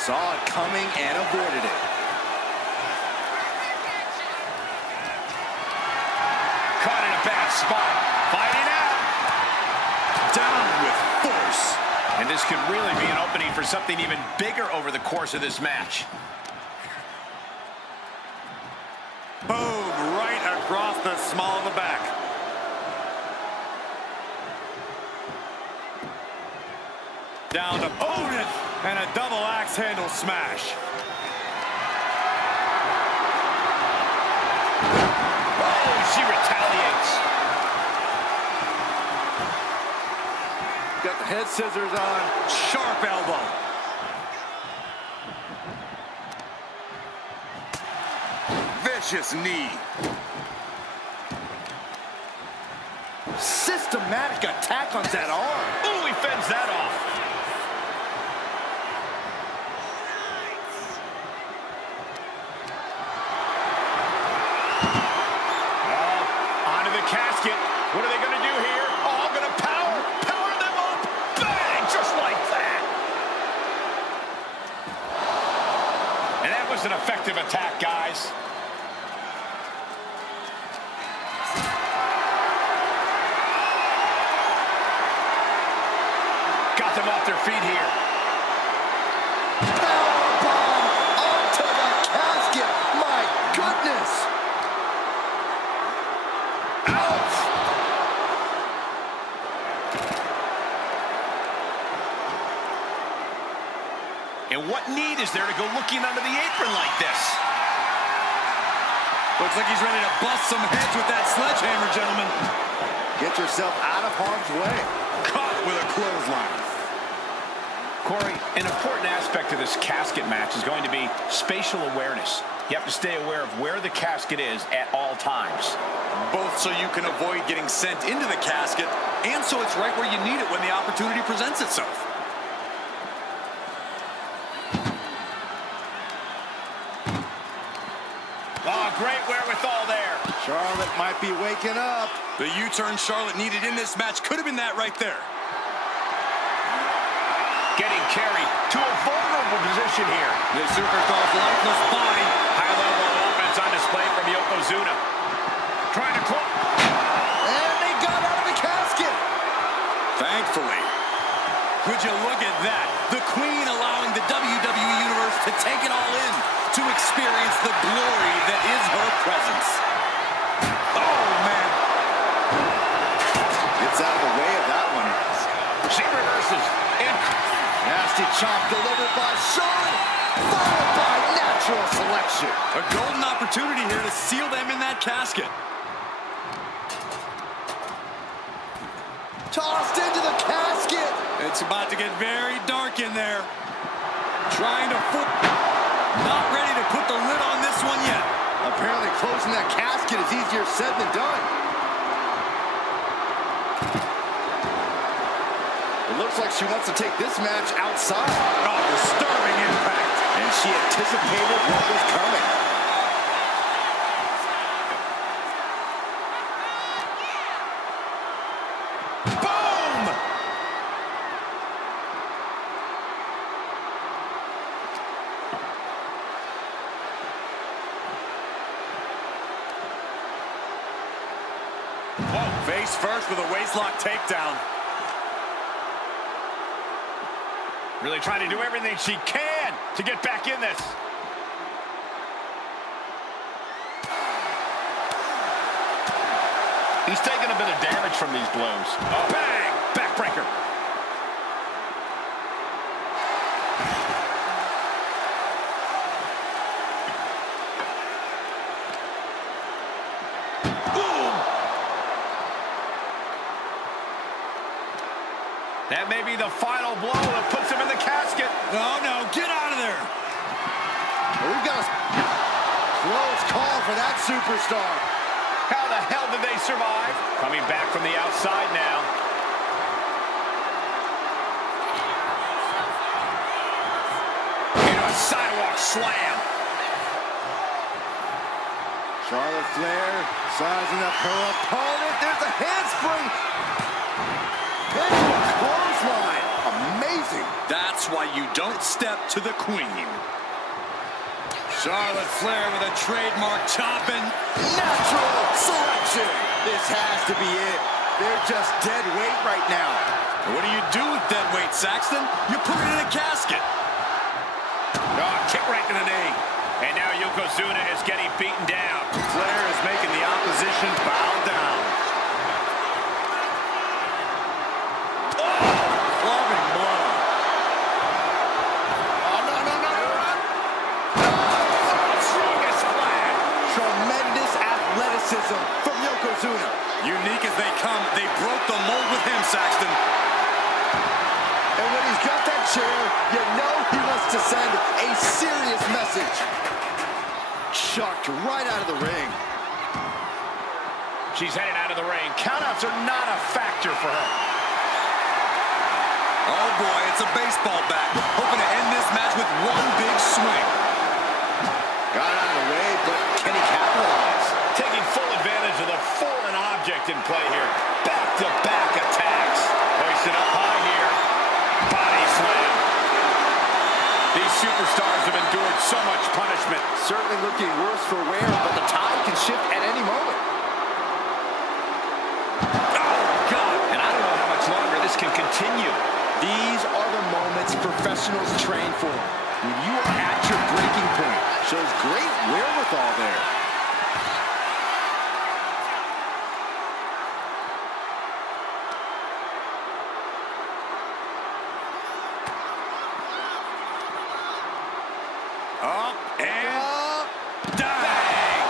Saw it coming and avoided it. Caught in a bad spot. Fighting out. Down with force. And this could really be an opening for something even bigger over the course of this match. Boom, right across the small of the back. Down to opponent and a double axe handle smash. Oh, she retaliates. Got the head scissors on. Sharp elbow. Vicious knee. Systematic attack on that arm. Ooh, he fends that off. Onto the casket. What are they going to do here? Oh, going to power them up. Bang, just like that. And that was an effective attack, guys. Got them off their feet here. Powerbomb onto the casket. My goodness. Ouch! And what need is there to go looking under the apron like this? Looks like he's ready to bust some heads with that sledgehammer, gentlemen. Get yourself out of harm's way. Caught with a clothesline. Corey, an important aspect of this casket match is going to be spatial awareness. You have to stay aware of where the casket is at all times. Both so you can avoid getting sent into the casket, and so it's right where you need it when the opportunity presents itself. Oh, great wherewithal there. Charlotte might be waking up. The U-turn Charlotte needed in this match could have been that right there. Getting carried to a vulnerable position here. The superstar's lifeless body. High level of offense on display from Yokozuna. Trying to close. And they got out of the casket. Thankfully. Would you look at that? The Queen allowing the WWE Universe to take it all in, to experience the glory that is her presence. Oh, man. Gets out of the way of that one. She reverses. Nasty chop delivered by Charlotte, followed by natural selection. A golden opportunity here to seal them in that casket. Tossed into the casket. It's about to get very dark in there. Trying to not ready to put the lid on this one yet. Apparently closing that casket is easier said than done. It looks like she wants to take this match outside. Oh, disturbing impact. And she anticipated what was coming. Boom! Whoa, face first with a waistlock takedown. Really trying to do everything she can to get back in this. He's taking a bit of damage from these blows. Oh, bang! Backbreaker. Boom! That may be the final blow that puts him in the casket. Oh, no, get out of there. We've got a close call for that superstar. How the hell did they survive? Coming back from the outside now. Into a sidewalk slam. Charlotte Flair sizing up her opponent. There's a handspring. Into a clothesline. Amazing. That's why you don't step to the queen. Charlotte Flair with a trademark chopping. Natural selection. This has to be it. They're just dead weight right now. What do you do with dead weight, Saxton? You put it in a casket. Oh, kick right to the knee. And now Yokozuna is getting beaten down. Flair is making the opposition bow down. Clubbing blow. Oh, no. Strongest flag. Tremendous athleticism from Yokozuna. Unique as they come, they broke the mold with him, Saxton. And when he's got that chair, you know he wants to send a serious message. Chucked right out of the ring. She's headed out of the ring. Countouts are not a factor for her. Oh boy, it's a baseball bat. Hoping to end this match with one big swing. Got out of the way, but can he capitalize? Taking full advantage of the foreign object in play here. Back-to-back attacks. Hoisted up high here. Body slam. These superstars have endured so much punishment. Certainly looking worse for wear, but the tide can shift at any moment. Oh, God. And I don't know how much longer this can continue. These are the moments professionals train for. When you are at your breaking point. Shows great wherewithal there. Up and dang!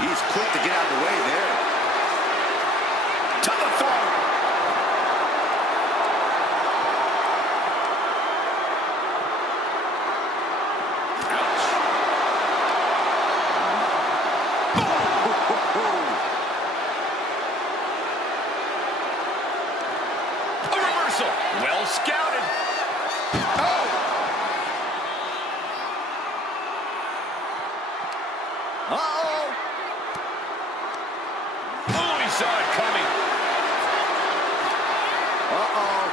He's quick to get out of the way there. To the throat. Ouch. A reversal. Well scouted. Oh! Uh-oh! Oh, he saw it coming. Uh-oh.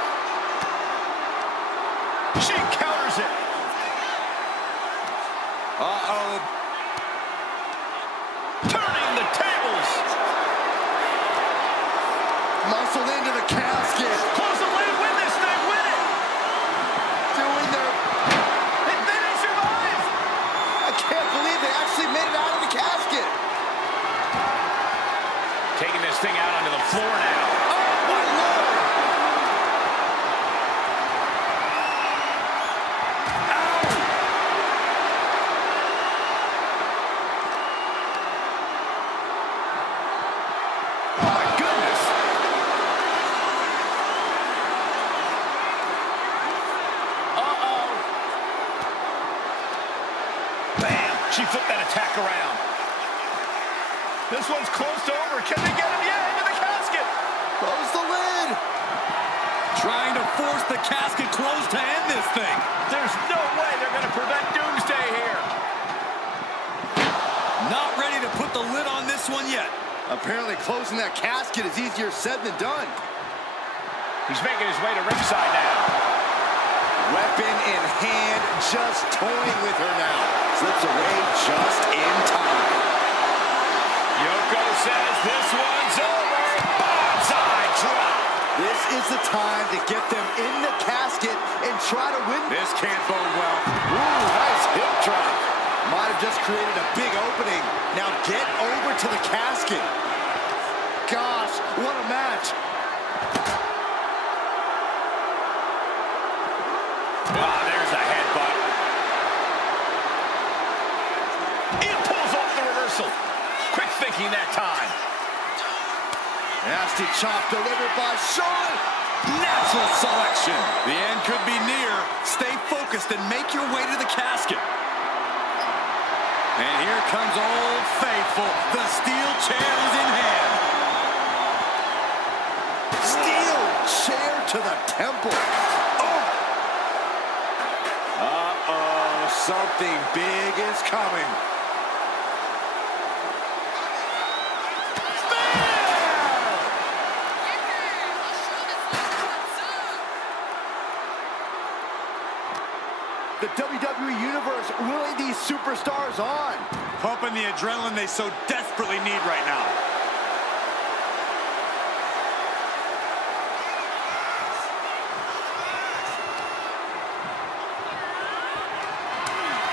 She counters it. Uh-oh. Turning the tables. Muscled into the casket. Close the lane, win this thing, win it. Doing their... And they didn't survive. I can't believe they actually made it out of the casket. Taking this thing out onto the floor now. Oh, my Lord! Oh, my goodness. Uh-oh. Bam! She flipped that attack around. This one's close to over. Can they get him? Yeah, into the casket. Close the lid. Trying to force the casket closed to end this thing. There's no way they're going to prevent doomsday here. Not ready to put the lid on this one yet. Apparently closing that casket is easier said than done. He's making his way to ringside now. Weapon in hand, just toying with her now. Slips away just in time. Yoko says this one's over. Bonsai drop. This is the time to get them in the casket and try to win. This can't bode well. Ooh, nice hip drop. Might have just created a big opening. Now get over to the casket. Gosh, what a match. Ah, there's a headbutt. He pulls off the reversal. Quick thinking that time. Nasty chop delivered by Shawn. Natural selection. The end could be near. Stay focused and make your way to the casket. And here comes Old Faithful. The steel chair is in hand. Steel chair to the temple. Oh! Uh-oh, something big is coming. the WWE Universe willing these superstars on. Pumping the adrenaline they so desperately need right now.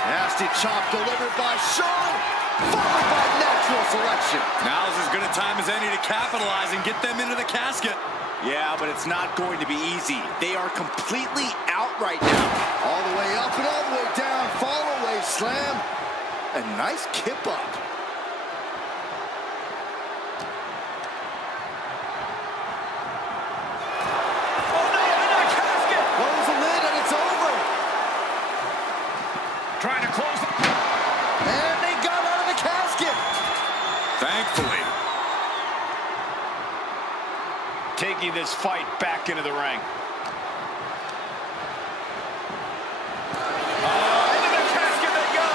Nasty chop delivered by Shawn, followed by natural selection. Now's as good a time as any to capitalize and get them into the casket. Yeah, but it's not going to be easy. They are completely out right now. All the way up and all the way down. Fall away slam. A nice kip up. Oh no, into the casket! Close the lid and it's over. Trying to close the... And they got out of the casket. Thankfully. Taking this fight back into the ring. Oh, into the casket they go!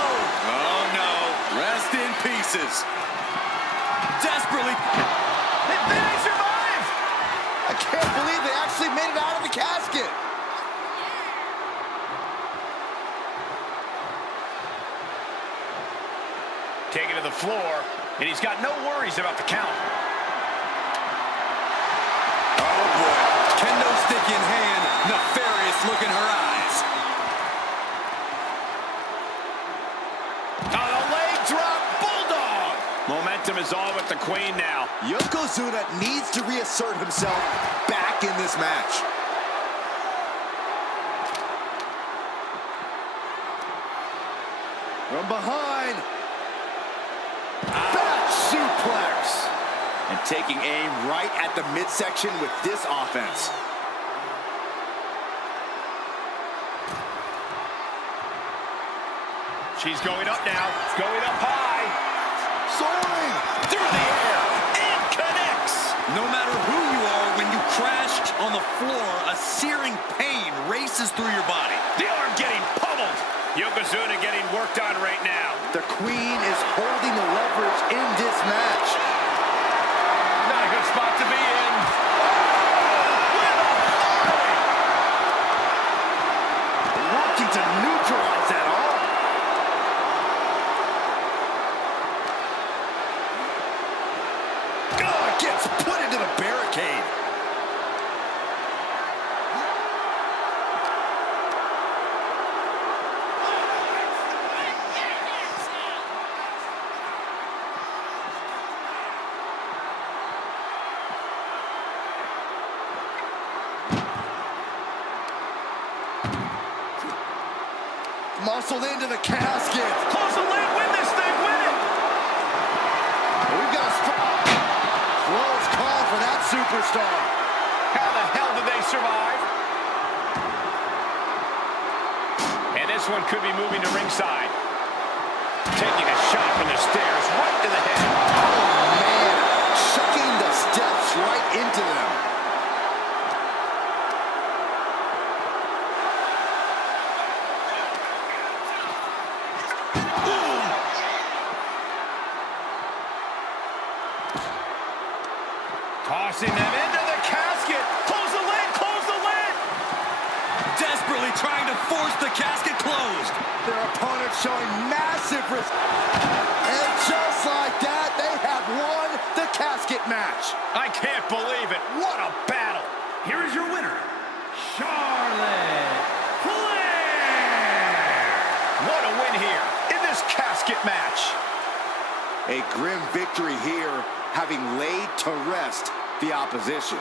Oh no, rest in pieces. Desperately. They survived! I can't believe they actually made it out of the casket. Taken to the floor, and he's got no worries about the count. Oh boy, kendo stick in hand, nefarious look in her eyes. On a leg drop, bulldog! Momentum is all with the queen now. Yokozuna needs to reassert himself back in this match. From behind. Back suplex. And taking aim right at the midsection with this offense. She's going up now. It's going up high. Soaring. Through the air. And connects. No matter who you are, when you crash on the floor, a searing pain races through your body. The arm getting pummeled. Yokozuna getting worked on right now. The queen is holding the leverage in this match. Not a good spot to be in. Working to neutralize that arm. Oh, gets put into the barricade. Muscled into the casket. Close the lid, win this thing, win it! We've got a close call for that superstar. How the hell did they survive? And this one could be moving to ringside. Taking a shot from the stairs right to the head. Oh, man. Chucking the steps right into them. Tossing them into the casket. Close the lid, close the lid. Desperately trying to force the casket closed. Their opponent showing massive risk. And just like that, they have won the casket match. I can't believe it. What a battle. Here is your winner, Charlotte Flair. What a win here in this casket match. A grim victory here, having laid to rest the opposition.